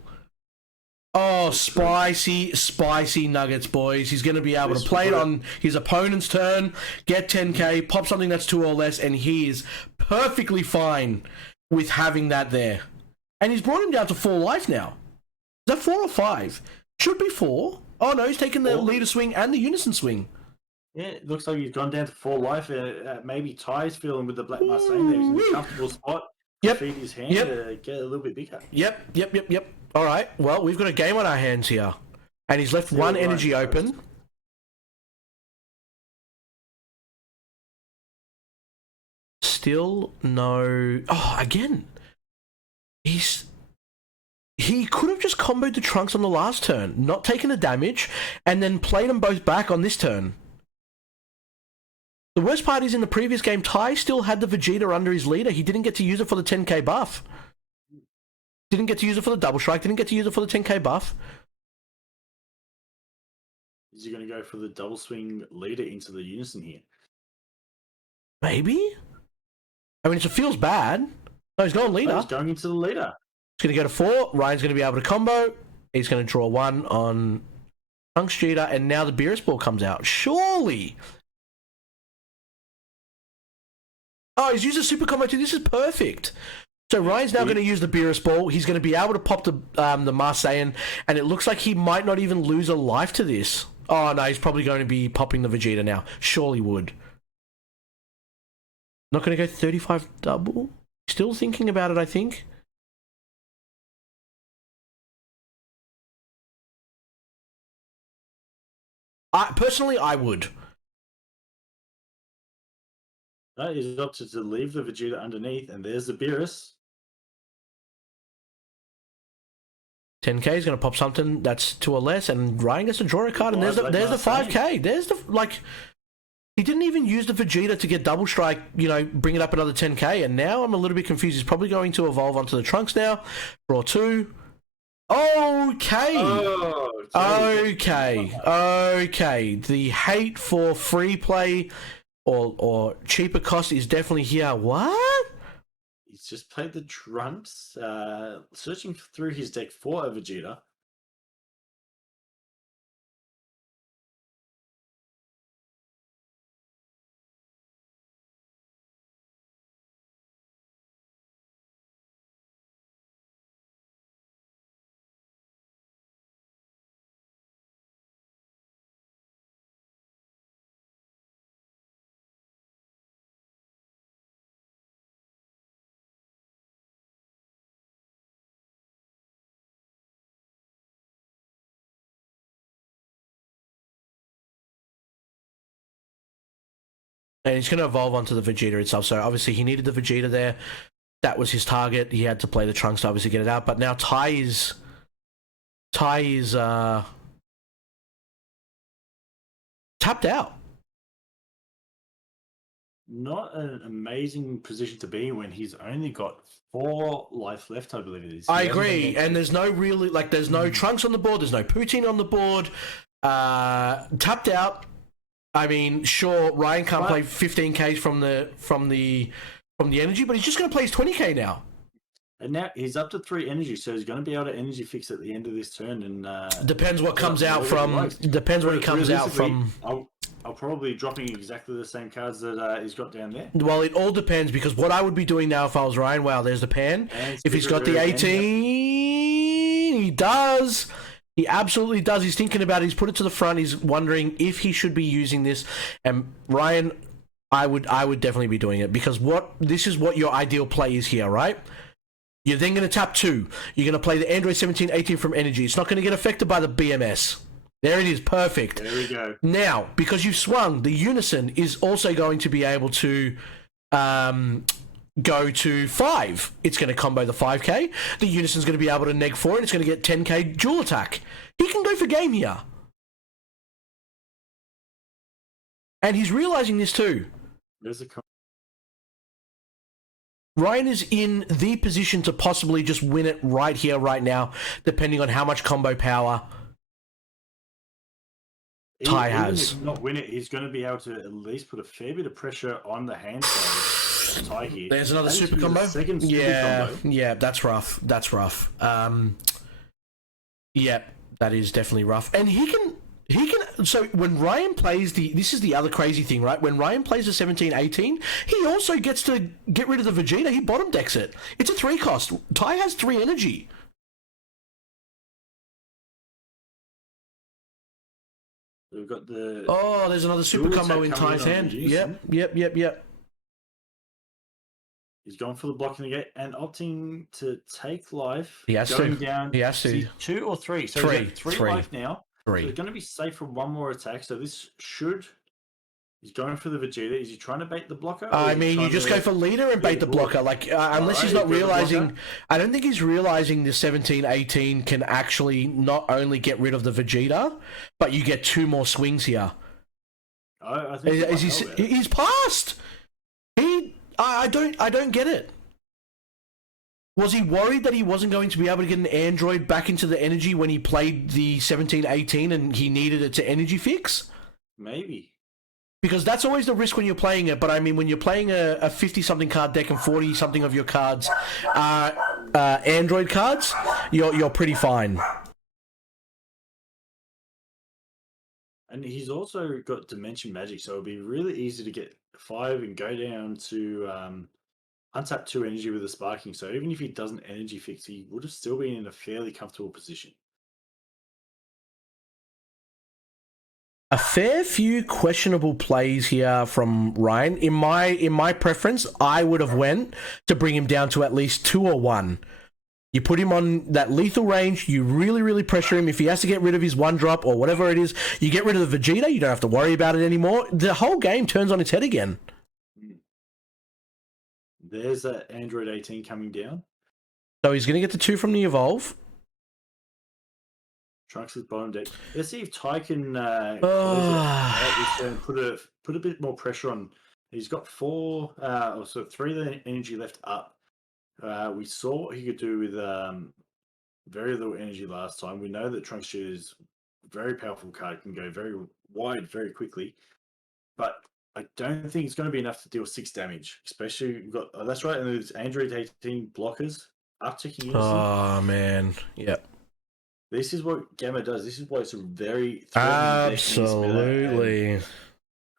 Oh, spicy nuggets, boys. He's going to be able to play it on his opponent's turn, get 10k, pop something that's 2 or less, and he is perfectly fine with having that there. And he's brought him down to 4 life now. Is that 4 or 5? Should be 4. Oh no, he's taken the leader swing and the unison swing. Yeah, it looks like he's gone down to 4 life. Maybe Ty's feeling with the Black Marseille there. He's in a comfortable spot. Yep. Feed his hand to get a little bit bigger. Yep. All right. Well, we've got a game on our hands here, and he's left one energy open. Still no. Oh, again. He could have just comboed the Trunks on the last turn, not taken the damage, and then played them both back on this turn. The worst part is in the previous game, Ty still had the Vegeta under his leader. He didn't get to use it for the 10k buff. Didn't get to use it for the double strike. Didn't get to use it for the 10k buff. Is he going to go for the double swing leader into the unison here? Maybe? I mean, it feels bad. No, he's going leader. No, he's going into the leader. He's going to go to 4. Ryan's going to be able to combo. He's going to draw 1 on TrunksGeta, and now the Beerus ball comes out. Surely! Oh, he's used a super combo too. This is perfect. So Ryan's now going to use the Beerus ball. He's going to be able to pop the Marseillan, and it looks like he might not even lose a life to this. Oh no, he's probably going to be popping the Vegeta now. Surely would. Not going to go 35 double? Still thinking about it, I think. Personally, I would. No, he's opted to leave the Vegeta underneath, and there's the Beerus. 10k is going to pop something that's 2 or less, and Ryan gets to draw a card, and there's the 5k. There's the, like, he didn't even use the Vegeta to get double strike, you know, bring it up another 10k, and now I'm a little bit confused. He's probably going to evolve onto the Trunks now. Draw 2. Okay. Okay. The hate for free play or cheaper cost is definitely here. What? He's just played the Trunks, searching through his deck for a Vegeta. And he's going to evolve onto the Vegeta itself. So obviously he needed the Vegeta there. That was his target. He had to play the Trunks to obviously get it out. But now Tai is tapped out. not an amazing position to be in when he's only got 4 life left, I believe it is. I He hasn't gone agree, down and to- there's no really there's no Trunks on the board, there's no Poutine on the board. Tapped out. I mean, sure, Ryan can't But- play 15Ks from the energy, but he's just going to play his 20K now. And now he's up to 3 energy, so he's going to be able to energy fix at the end of this turn. And Depends what comes out from. Depends what he comes out from. I'll probably dropping exactly the same cards that he's got down there. Well, it all depends, because what I would be doing now if I was Ryan, wow, there's the pan. And If he's got the 18, he does. He absolutely does. He's thinking about it. He's put it to the front. He's wondering if he should be using this. And Ryan, I would definitely be doing it, because this is what your ideal play is here, right? You're then going to tap 2. You're going to play the Android 17, 18 from energy. It's not going to get affected by the BMS. There it is. Perfect. There we go. Now, because you've swung, the Unison is also going to be able to go to 5. It's going to combo the 5k. The Unison's going to be able to neg 4, and it's going to get 10k dual attack. He can go for game here. And he's realizing this too. There's a Ryan is in the position to possibly just win it right here, right now, depending on how much combo power Ty has. Even if not win it, he's going to be able to at least put a fair bit of pressure on the hand side of Ty here. There's another That super is the combo. second super Yeah, combo. yeah, that's rough. That's rough. Yeah, that is definitely rough. And he can. So when Ryan plays this is the other crazy thing, right? When Ryan plays the 17-18, he also gets to get rid of the Vegeta. He bottom decks it. It's a 3 cost. Ty has 3 energy. We've got the Oh, there's another super dual combo in attack coming Ty's in on hand. the Yep. He's gone for the blocking the gate and opting to take life. He has going to. down. He has to. See, 2 or 3. So Three. he's got 3 Three. life now. So 3. he's going to be safe from 1 more attack. So this should. He's going for the Vegeta. Is he trying to bait the blocker? I mean, you just go for leader and bait the blocker. Like, unless he's not realizing... I don't think he's realizing the 17-18 can actually not only get rid of the Vegeta, but you get 2 more swings here. I think He's passed. I don't get it. Was he worried that he wasn't going to be able to get an android back into the energy when he played the 17-18 and he needed it to energy fix? Maybe. Because that's always the risk when you're playing it. But I mean, when you're playing a 50-something card deck and 40-something of your cards are android cards, you're pretty fine. And he's also got Dimension Magic, so it'll be really easy to get 5 and go down to untap 2 energy with a Sparking. So even if he doesn't energy fix, he would have still been in a fairly comfortable position. A fair few questionable plays here from Ryan. In my preference, I would have went to bring him down to at least 2 or 1. You put him on that lethal range, you really, really pressure him. If he has to get rid of his 1-drop or whatever it is, you get rid of the Vegeta, you don't have to worry about it anymore. The whole game turns on its head again. There's that Android 18 coming down. So he's going to get the 2 from the Evolve. Trunks' bottom deck. Let's see if Ty can put a bit more pressure on. He's got 4, or so 3 of the energy left up. We saw what he could do with very little energy last time. We know that TrunksGeta is a very powerful card, can go very wide very quickly. But I don't think it's going to be enough to deal 6 damage. Especially, we've got that's right, and there's Android 18 blockers upticking. Oh, man. Yep. This is what Gamma does. This is why it's a very absolutely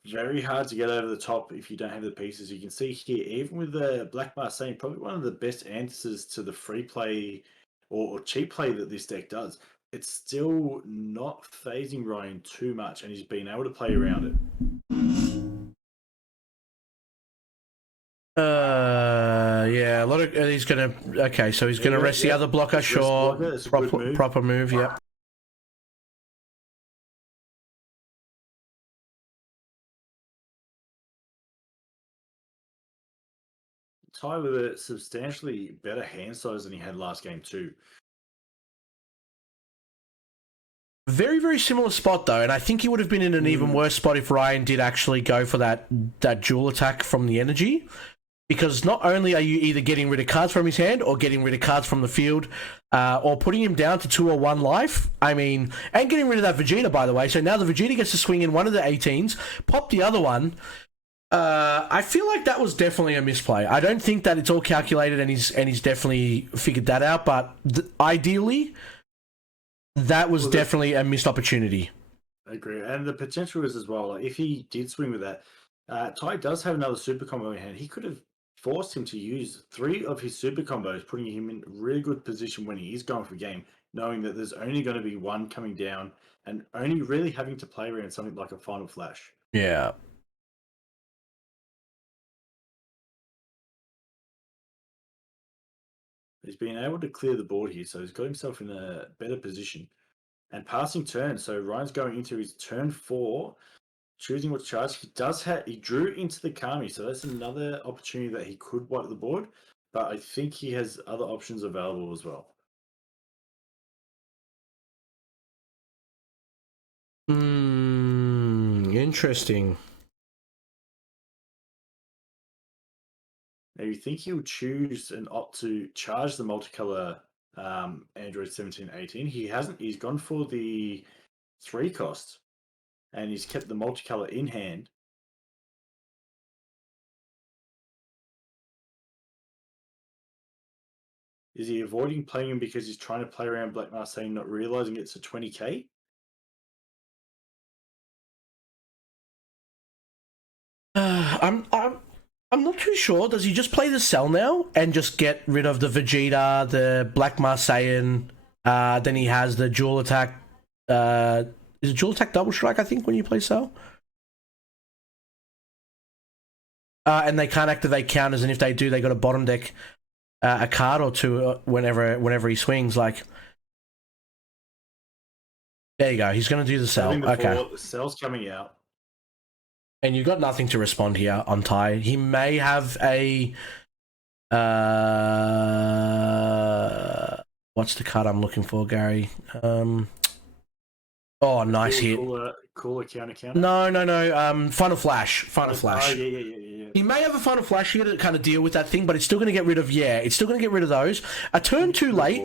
very hard to get over the top if you don't have the pieces. You can see here, even with the Black Bar saying probably one of the best answers to the free play or cheap play that this deck does. It's still not phasing Ryan too much, and he's been able to play around it. Yeah, a lot of he's gonna. Okay, so he's gonna rest the other blocker. Sure, proper move. Yep. Ty with a substantially better hand size than he had last game too. Very, very similar spot though, and I think he would have been in an even worse spot if Ryan did actually go for that dual attack from the energy. Because not only are you either getting rid of cards from his hand or getting rid of cards from the field, or putting him down to 2 or 1 life. I mean, and getting rid of that Vegeta, by the way. So now the Vegeta gets to swing in one of the 18s, pop the other one. I feel like that was definitely a misplay. I don't think that it's all calculated, and he's definitely figured that out. But ideally, that was definitely a missed opportunity. I agree, and the potential is as well. Like, if he did swing with that, Ty does have another super combo in hand. He could have forced him to use 3 of his super combos, putting him in really good position when he is going for game, knowing that there's only going to be one coming down, and only really having to play around something like a Final Flash. Yeah. He's been able to clear the board here, so he's got himself in a better position. And passing turn, so Ryan's going into his turn 4, choosing what to charge. He drew into the Kami, so that's another opportunity that he could wipe the board. But I think he has other options available as well. Interesting. Now you think he'll choose and opt to charge the multicolor Android 1718. He hasn't. He's gone for the 3 cost, and he's kept the multicolor in hand. Is he avoiding playing him because he's trying to play around Black Marseille, not realizing it's a 20k? I'm not too sure. Does he just play the Cell now and just get rid of the Vegeta, the Black Marseillan? Then he has the dual attack. Is it dual attack double strike? I think when you play Cell. And they can't activate counters, and if they do, they got to bottom deck a card or 2 whenever he swings. Like, there you go. He's going to do the Cell. Okay. The Cell's coming out. And you've got nothing to respond here on Ty. He may have a... what's the card I'm looking for, Gary? Oh, nice hit. Cooler counter. No. Final Flash. Final Flash. Oh, yeah. He may have a Final Flash here to kind of deal with that thing, but it's still going to get rid of... Yeah, it's still going to get rid of those. A turn too late...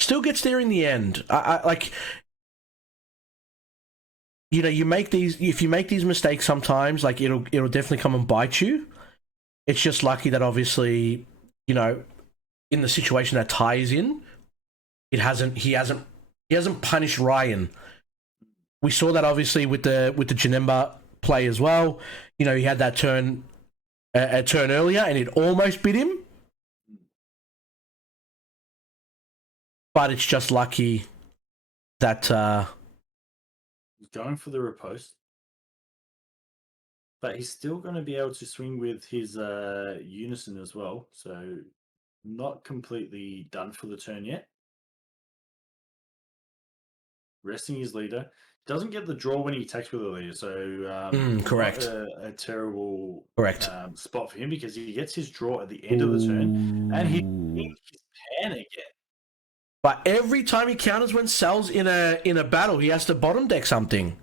Still gets there in the end. I like, you know, if you make these mistakes sometimes, like it'll definitely come and bite you. It's just lucky that obviously, you know, in the situation that Ty is in, he hasn't punished Ryan. We saw that obviously with the Janemba play as well. You know, he had that turn a turn earlier and it almost bit him. But it's just lucky that... He's going for the riposte. But he's still going to be able to swing with his Unison as well. So not completely done for the turn yet. Resting his leader. Doesn't get the draw when he attacks with a leader. So correct. A terrible spot for him because he gets his draw at the end of the turn. And he thinks his pan again. But every time he counters when Cell's in a battle, he has to bottom deck something.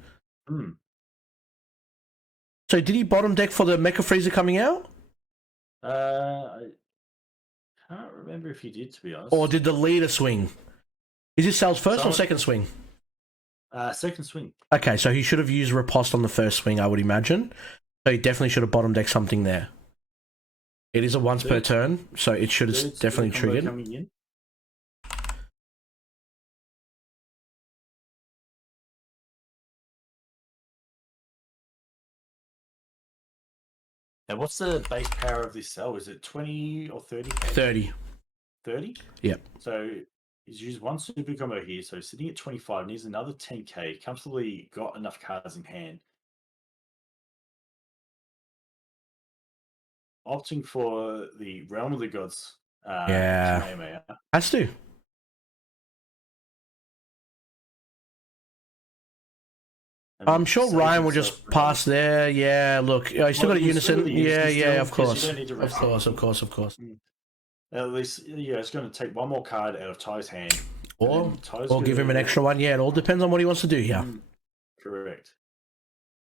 So did he bottom deck for the Mecha Freezer coming out? I can't remember if he did, to be honest. Or did the leader swing? Is this Cell's first or second swing? Second swing. Okay, so he should have used Riposte on the first swing, I would imagine. So he definitely should have bottom decked something there. It is a once per turn, so it should have definitely triggered. Coming in. Now, what's the base power of this Cell? Is it 20 or 30? 30. 30? Yep. So he's used one super combo here. So sitting at 25, needs another 10k. Comfortably got enough cards in hand. Opting for the Realm of the Gods. Yeah. Has to. I'm sure Ryan will just pass there. Yeah, look, he's still got a Unison. Yeah, of course. Of course. At least, yeah, it's going to take one more card out of Ty's hand. Or, Ty's or give him an extra one. Yeah, it all depends on what he wants to do here. Correct.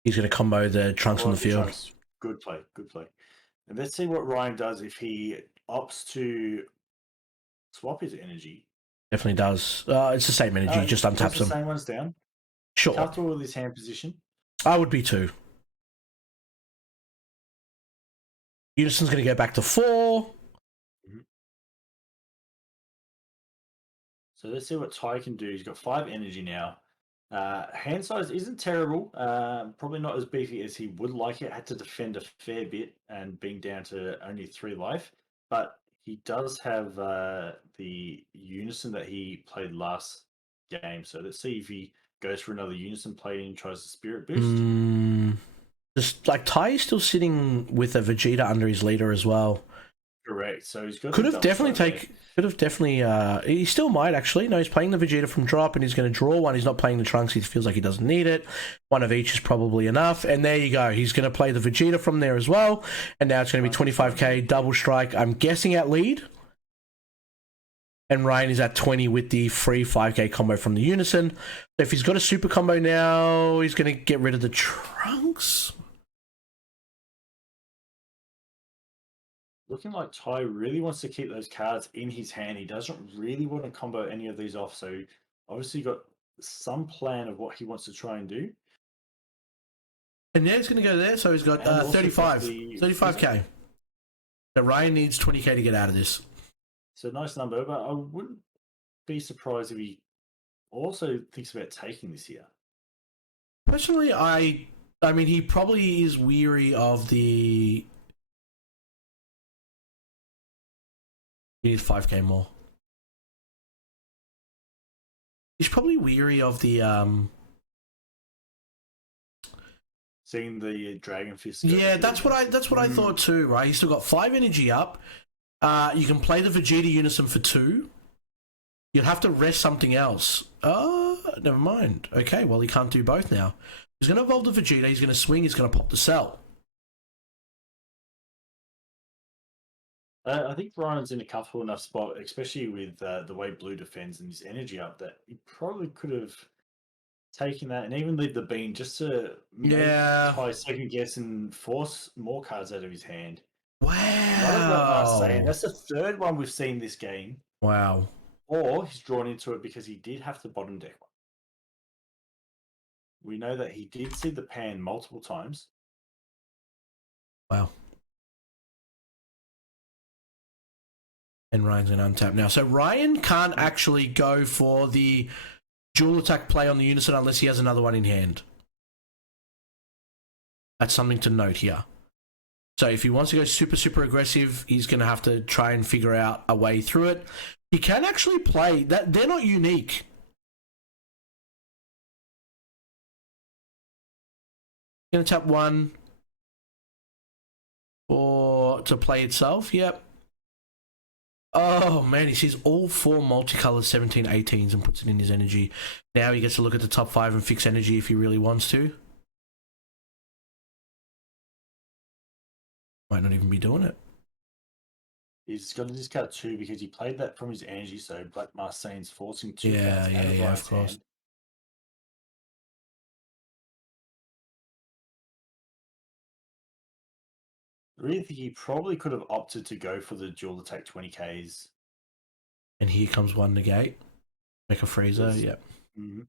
He's going to combo the Trunks on the field. Trunks. Good play, good play. And let's see what Ryan does if he opts to swap his energy. Definitely does. It's the same energy, just untaps the them. Same ones down. Sure. Comfortable with his hand position. I would be too. Unison's going to go back to 4. So let's see what Ty can do. He's got 5 energy now. Hand size isn't terrible. Probably not as beefy as he would like it. Had to defend a fair bit and being down to only 3 life. But he does have the Unison that he played last game. So let's see if he goes for another Unison play and tries the Spirit Boost. Just like Ty is still sitting with a Vegeta under his leader as well. Correct. So he's got. Could have definitely. He still might actually. No, he's playing the Vegeta from drop, and he's going to draw one. He's not playing the Trunks. He feels like he doesn't need it. One of each is probably enough. And there you go. He's going to play the Vegeta from there as well. And now it's going to be 25k double strike. I'm guessing at lead. And Ryan is at 20 with the free 5k combo from the Unison. So if he's got a super combo now, he's going to get rid of the Trunks. Looking like Ty really wants to keep those cards in his hand. He doesn't really want to combo any of these off. So obviously got some plan of what he wants to try and do. And now he's going to go there. So he's got 35k. So Ryan needs 20k to get out of this. It's a nice number, but I wouldn't be surprised if he also thinks about taking this here. Personally, I mean, he probably is weary of the... He needs 5k more. He's probably weary of the seeing the Dragon Fist. Yeah, that's what I thought too, right? He's still got 5 energy up. You can play the Vegeta Unison for 2. You'll have to rest something else. Oh, never mind. Okay, well he can't do both now. He's going to evolve the Vegeta, he's going to swing, he's going to pop the cell. I think Ryan's in a comfortable enough spot, especially with the way Blue defends and his energy up, that he probably could have taken that and even leave the bean just to try second guess and force more cards out of his hand. Wow. That's the 3rd one we've seen this game. Wow. Or he's drawn into it because he did have to bottom deck one. We know that he did see the pan multiple times. Wow. And Ryan's going to untap now. So Ryan can't actually go for the dual attack play on the Unison unless he has another one in hand. That's something to note here. So if he wants to go super, super aggressive, he's going to have to try and figure out a way through it. He can actually play that. They're not unique. Going to tap 1 to play itself. Yep. Oh man, he sees all 4 multicolored 17, 18s and puts it in his energy. Now he gets to look at the top 5 and fix energy if he really wants to. Might not even be doing it. He's got to discard 2 because he played that from his energy, so Black Mask Saint's forcing 2 Yeah, cards out of of course. hand. I really think he probably could have opted to go for the dual attack 20Ks. And here comes 1 negate. Make a freezer, yep. Mm-hmm.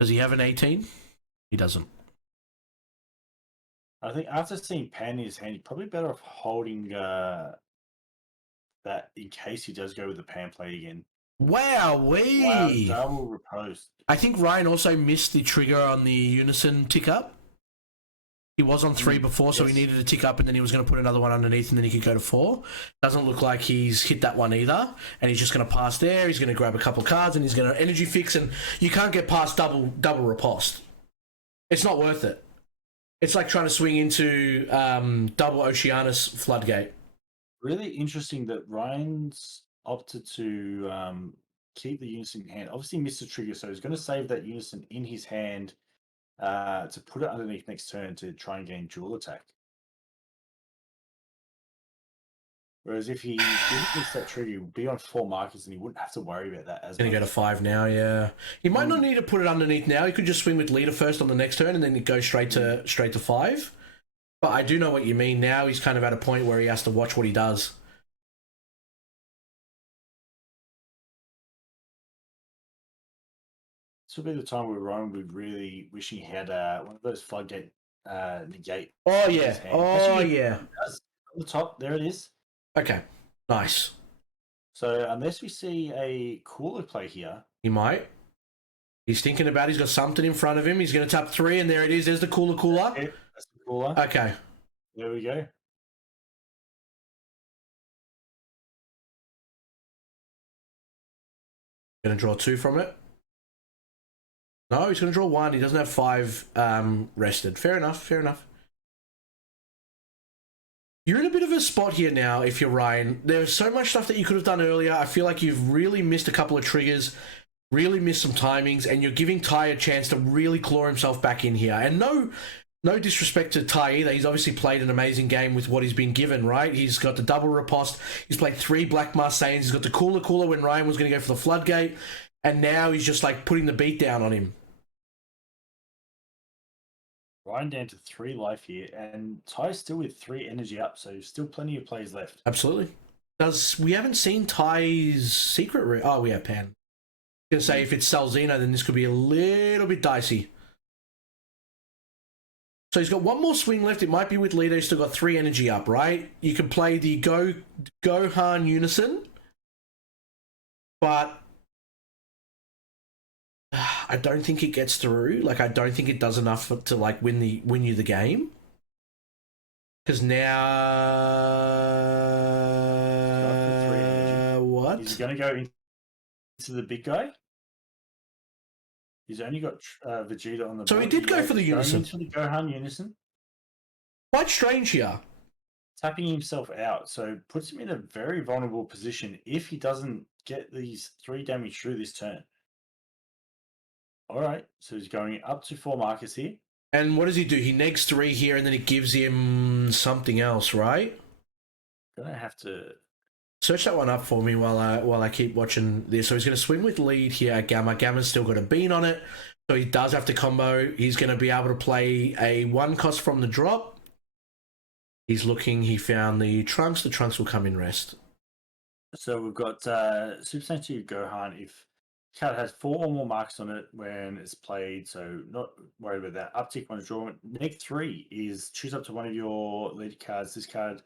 Does he have an 18? He doesn't. I think after seeing pan in his hand, he's probably better off holding that in case he does go with the pan play again. Wow-wee! Wow, double riposte. I think Ryan also missed the trigger on the Unison tick up. He was on 3 before, so he needed to tick up and then he was going to put another one underneath and then he could go to 4. Doesn't look like he's hit that one either. And he's just going to pass there. He's going to grab a couple of cards and he's going to energy fix. And you can't get past double riposte. It's not worth it. It's like trying to swing into double Oceanus Floodgate. Really interesting that Ryan's opted to keep the Unison in hand. Obviously missed the trigger, so he's going to save that Unison in his hand to put it underneath next turn to try and gain dual attack. Whereas if he didn't miss that trigger, he would be on 4 markers and he wouldn't have to worry about that as Gonna much. go to 5 now, yeah. He might not need to put it underneath now. He could just swing with leader first on the next turn and then go straight to 5. But I do know what you mean. Now he's kind of at a point where he has to watch what he does. This will be the time where Ryan would really wishing he had one of those floodgate negate. Oh, yeah. Oh, yeah. On the top, there it is. Okay, nice. So unless we see a cooler play here... He might. He's thinking about it. He's got something in front of him. He's going to tap 3, and there it is. There's the cooler. Okay, that's the cooler. Okay. There we go. Going to draw 2 from it. No, he's going to draw 1. He doesn't have 5 rested. Fair enough, fair enough. You're in a bit of a spot here now if you're Ryan. There's so much stuff that you could have done earlier. I feel like you've really missed a couple of triggers, really missed some timings, and you're giving Ty a chance to really claw himself back in here. And no disrespect to Ty either. He's obviously played an amazing game with what he's been given, right? He's got the double riposte. He's played 3 Black Marseilles. He's got the cooler when Ryan was going to go for the floodgate. And now he's just like putting the beat down on him. Ryan down to 3 life here, and Ty's still with 3 energy up, so still plenty of plays left. Absolutely. We haven't seen Ty's secret oh, we have Pan. I was going to say, if it's Salzino, then this could be a little bit dicey. So he's got 1 more swing left. It might be with leader. He's still got 3 energy up, right? You can play the Gohan Unison, but I don't think it gets through. Like, I don't think it does enough to like win you the game. Because now, what? He's going to go into the big guy. He's only got Vegeta on the. So he did go for the Unison. Into the Gohan Unison. Quite strange here. Tapping himself out, so puts him in a very vulnerable position if he doesn't get these 3 damage through this turn. All right, so he's going up to 4 markers here. And what does he do? He negs 3 here, and then it gives him something else, right? Gonna have to search that one up for me while I keep watching this. So he's going to swing with lead here. Gamma's still got a bean on it, so he does have to combo. He's going to be able to play a 1 cost from the drop. He's looking. He found the Trunks. The Trunks will come in rest. So we've got Super Saiyan 2 Gohan. If card has 4 or more marks on it when it's played, so not worried about that. Uptick on a draw. Neg 3 is choose up to one of your lead cards. This card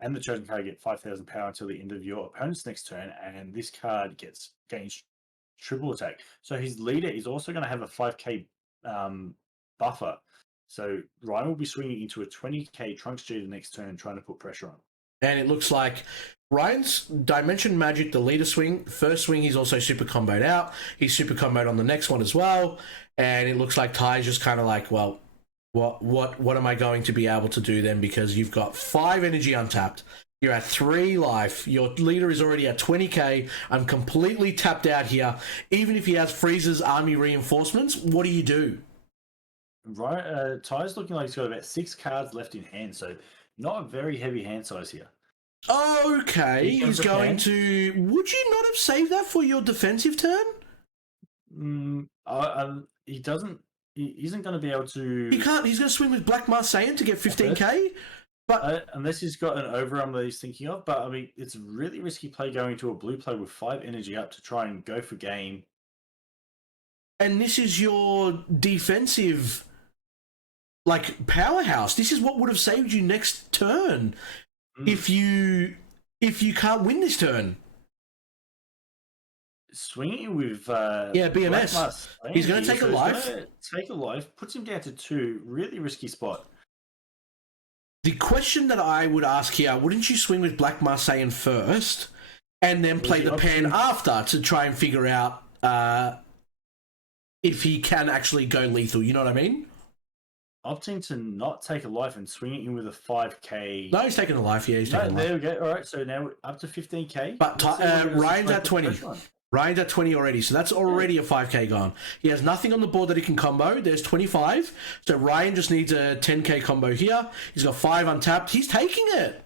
and the chosen card get 5,000 power until the end of your opponent's next turn, and this card gains triple attack. So his leader is also going to have a 5k buffer. So Ryan will be swinging into a 20k TrunksGeta next turn, trying to put pressure on. And it looks like Ryan's Dimension Magic, the leader swing. First swing, he's also super comboed out. He's super comboed on the next one as well. And it looks like Ty's just kind of like, well, what am I going to be able to do then? Because you've got 5 energy untapped. You're at 3 life. Your leader is already at 20k. I'm completely tapped out here. Even if he has Frieza's army reinforcements, what do you do? Right, Ty's looking like he's got about 6 cards left in hand, so not a very heavy hand size here. Okay, he's going to... Would you not have saved that for your defensive turn? He doesn't... He isn't going to be able to... He can't. He's going to swing with Black Marseillan to get 15k? But unless he's got an overarm that he's thinking of. But, I mean, it's a really risky play going to a blue play with 5 energy up to try and go for game. And this is your defensive... like powerhouse. This is what would have saved you next turn if you can't win this turn. Swinging with BMS. He's going to take a life. Take a life. Puts him down to 2. Really risky spot. The question that I would ask here: wouldn't you swing with Black Marseillan first, and then play the pan after to try and figure out if he can actually go lethal? You know what I mean? Opting to not take a life and swinging in with a 5k. No, he's taking a life. Yeah, he's taking a life. There we go. All right, so now up to 15k. But Ryan's at 20. Ryan's at 20 already, so that's already a 5k gone. He has nothing on the board that he can combo. There's 25. So Ryan just needs a 10k combo here. He's got 5 untapped. He's taking it.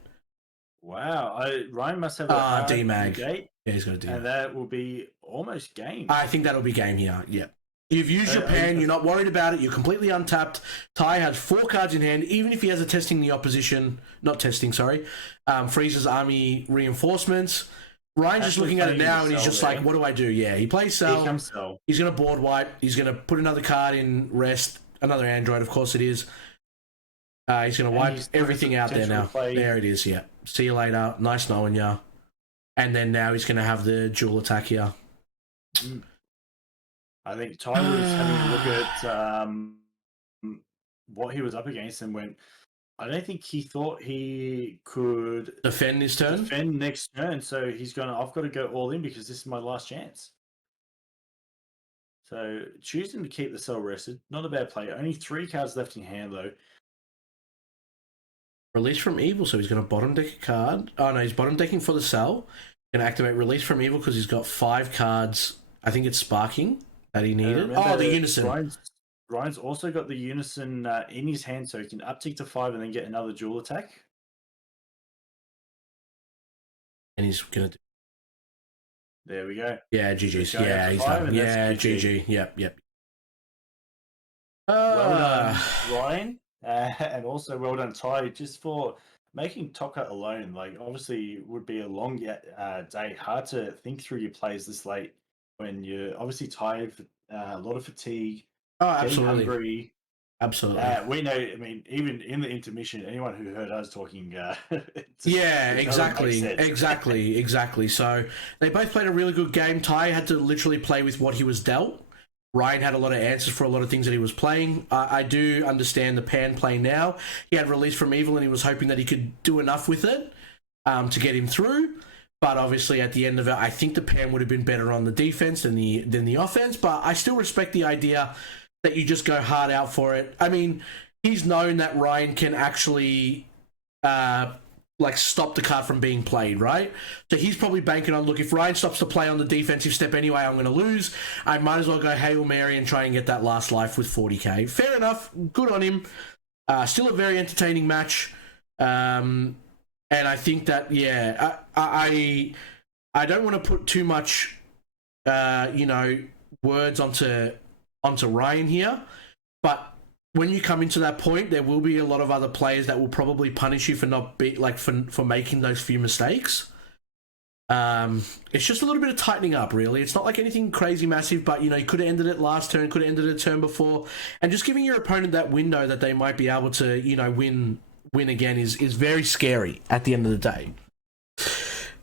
Wow, Ryan must have a hard D-Mag. gate, Yeah, he's got a D-Mag. and that will be almost game. I think that'll be game here, yeah. You've used your pan, you're not worried about it, you're completely untapped. Ty has 4 cards in hand, even if he has a testing the opposition, freezes army reinforcements. Ryan's just looking at it now and he's just like, what do I do? Yeah, he plays Cell. He's going to board wipe. He's going to put another card in rest. Another Android, of course it is. He's going to wipe everything out there now. There it is, yeah. See you later. Nice knowing ya. And then now he's going to have the dual attack here. I think Ty was having a look at what he was up against and went, I don't think he thought he could defend this turn. Defend next turn, so he's gonna. I've got to go all in because this is my last chance. So choosing to keep the Cell rested, not a bad play. Only 3 cards left in hand though. Release from Evil, so he's going to bottom deck a card. Oh no, he's bottom decking for the Cell. Going to activate Release from Evil because he's got 5 cards. I think it's Sparking that he needed. Oh, the Unison. Ryan's also got the Unison in his hand, so he can uptick to 5 and then get another dual attack. And he's going to do... There we go. Yeah, GG's. Yeah, he's done. Yeah, GG. Yep. Well done, Ryan. And also well done, Ty, just for making Top Cut alone. Like, obviously, it would be a long day. Hard to think through your plays this late when you're obviously tired, a lot of fatigue. Oh, absolutely. Hungry. Absolutely. We know, I mean, even in the intermission, anyone who heard us talking... yeah, exactly. So they both played a really good game. Ty had to literally play with what he was dealt. Ryan had a lot of answers for a lot of things that he was playing. I do understand the pan play now. He had Release from Evil and he was hoping that he could do enough with it to get him through. But obviously, at the end of it, I think the pan would have been better on the defense than the offense. But I still respect the idea that you just go hard out for it. I mean, he's known that Ryan can actually stop the card from being played, right? So he's probably banking on, look, if Ryan stops the play on the defensive step anyway, I'm going to lose. I might as well go Hail Mary and try and get that last life with 40k. Fair enough. Good on him. Still a very entertaining match. And I think that, yeah, I don't want to put too much, words onto Ryan here, but when you come into that point, there will be a lot of other players that will probably punish you for making those few mistakes. It's just a little bit of tightening up, really. It's not like anything crazy massive, but you could have ended it last turn, could have ended it a turn before, and just giving your opponent that window that they might be able to, win again is very scary at the end of the day.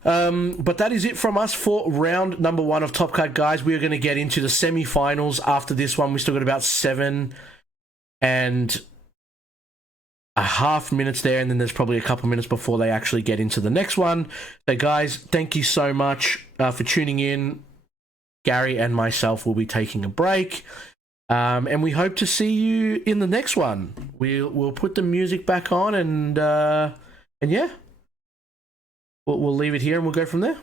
But that is it from us for round number 1 of Top Cut, guys. We are going to get into the semi-finals after this one. We still got about 7.5 minutes there, and then there's probably a couple minutes before they actually get into the next one. So, guys, thank you so much for tuning in. Gary and myself will be taking a break, and we hope to see you in the next one. We'll put the music back on, and yeah. We'll leave it here and we'll go from there.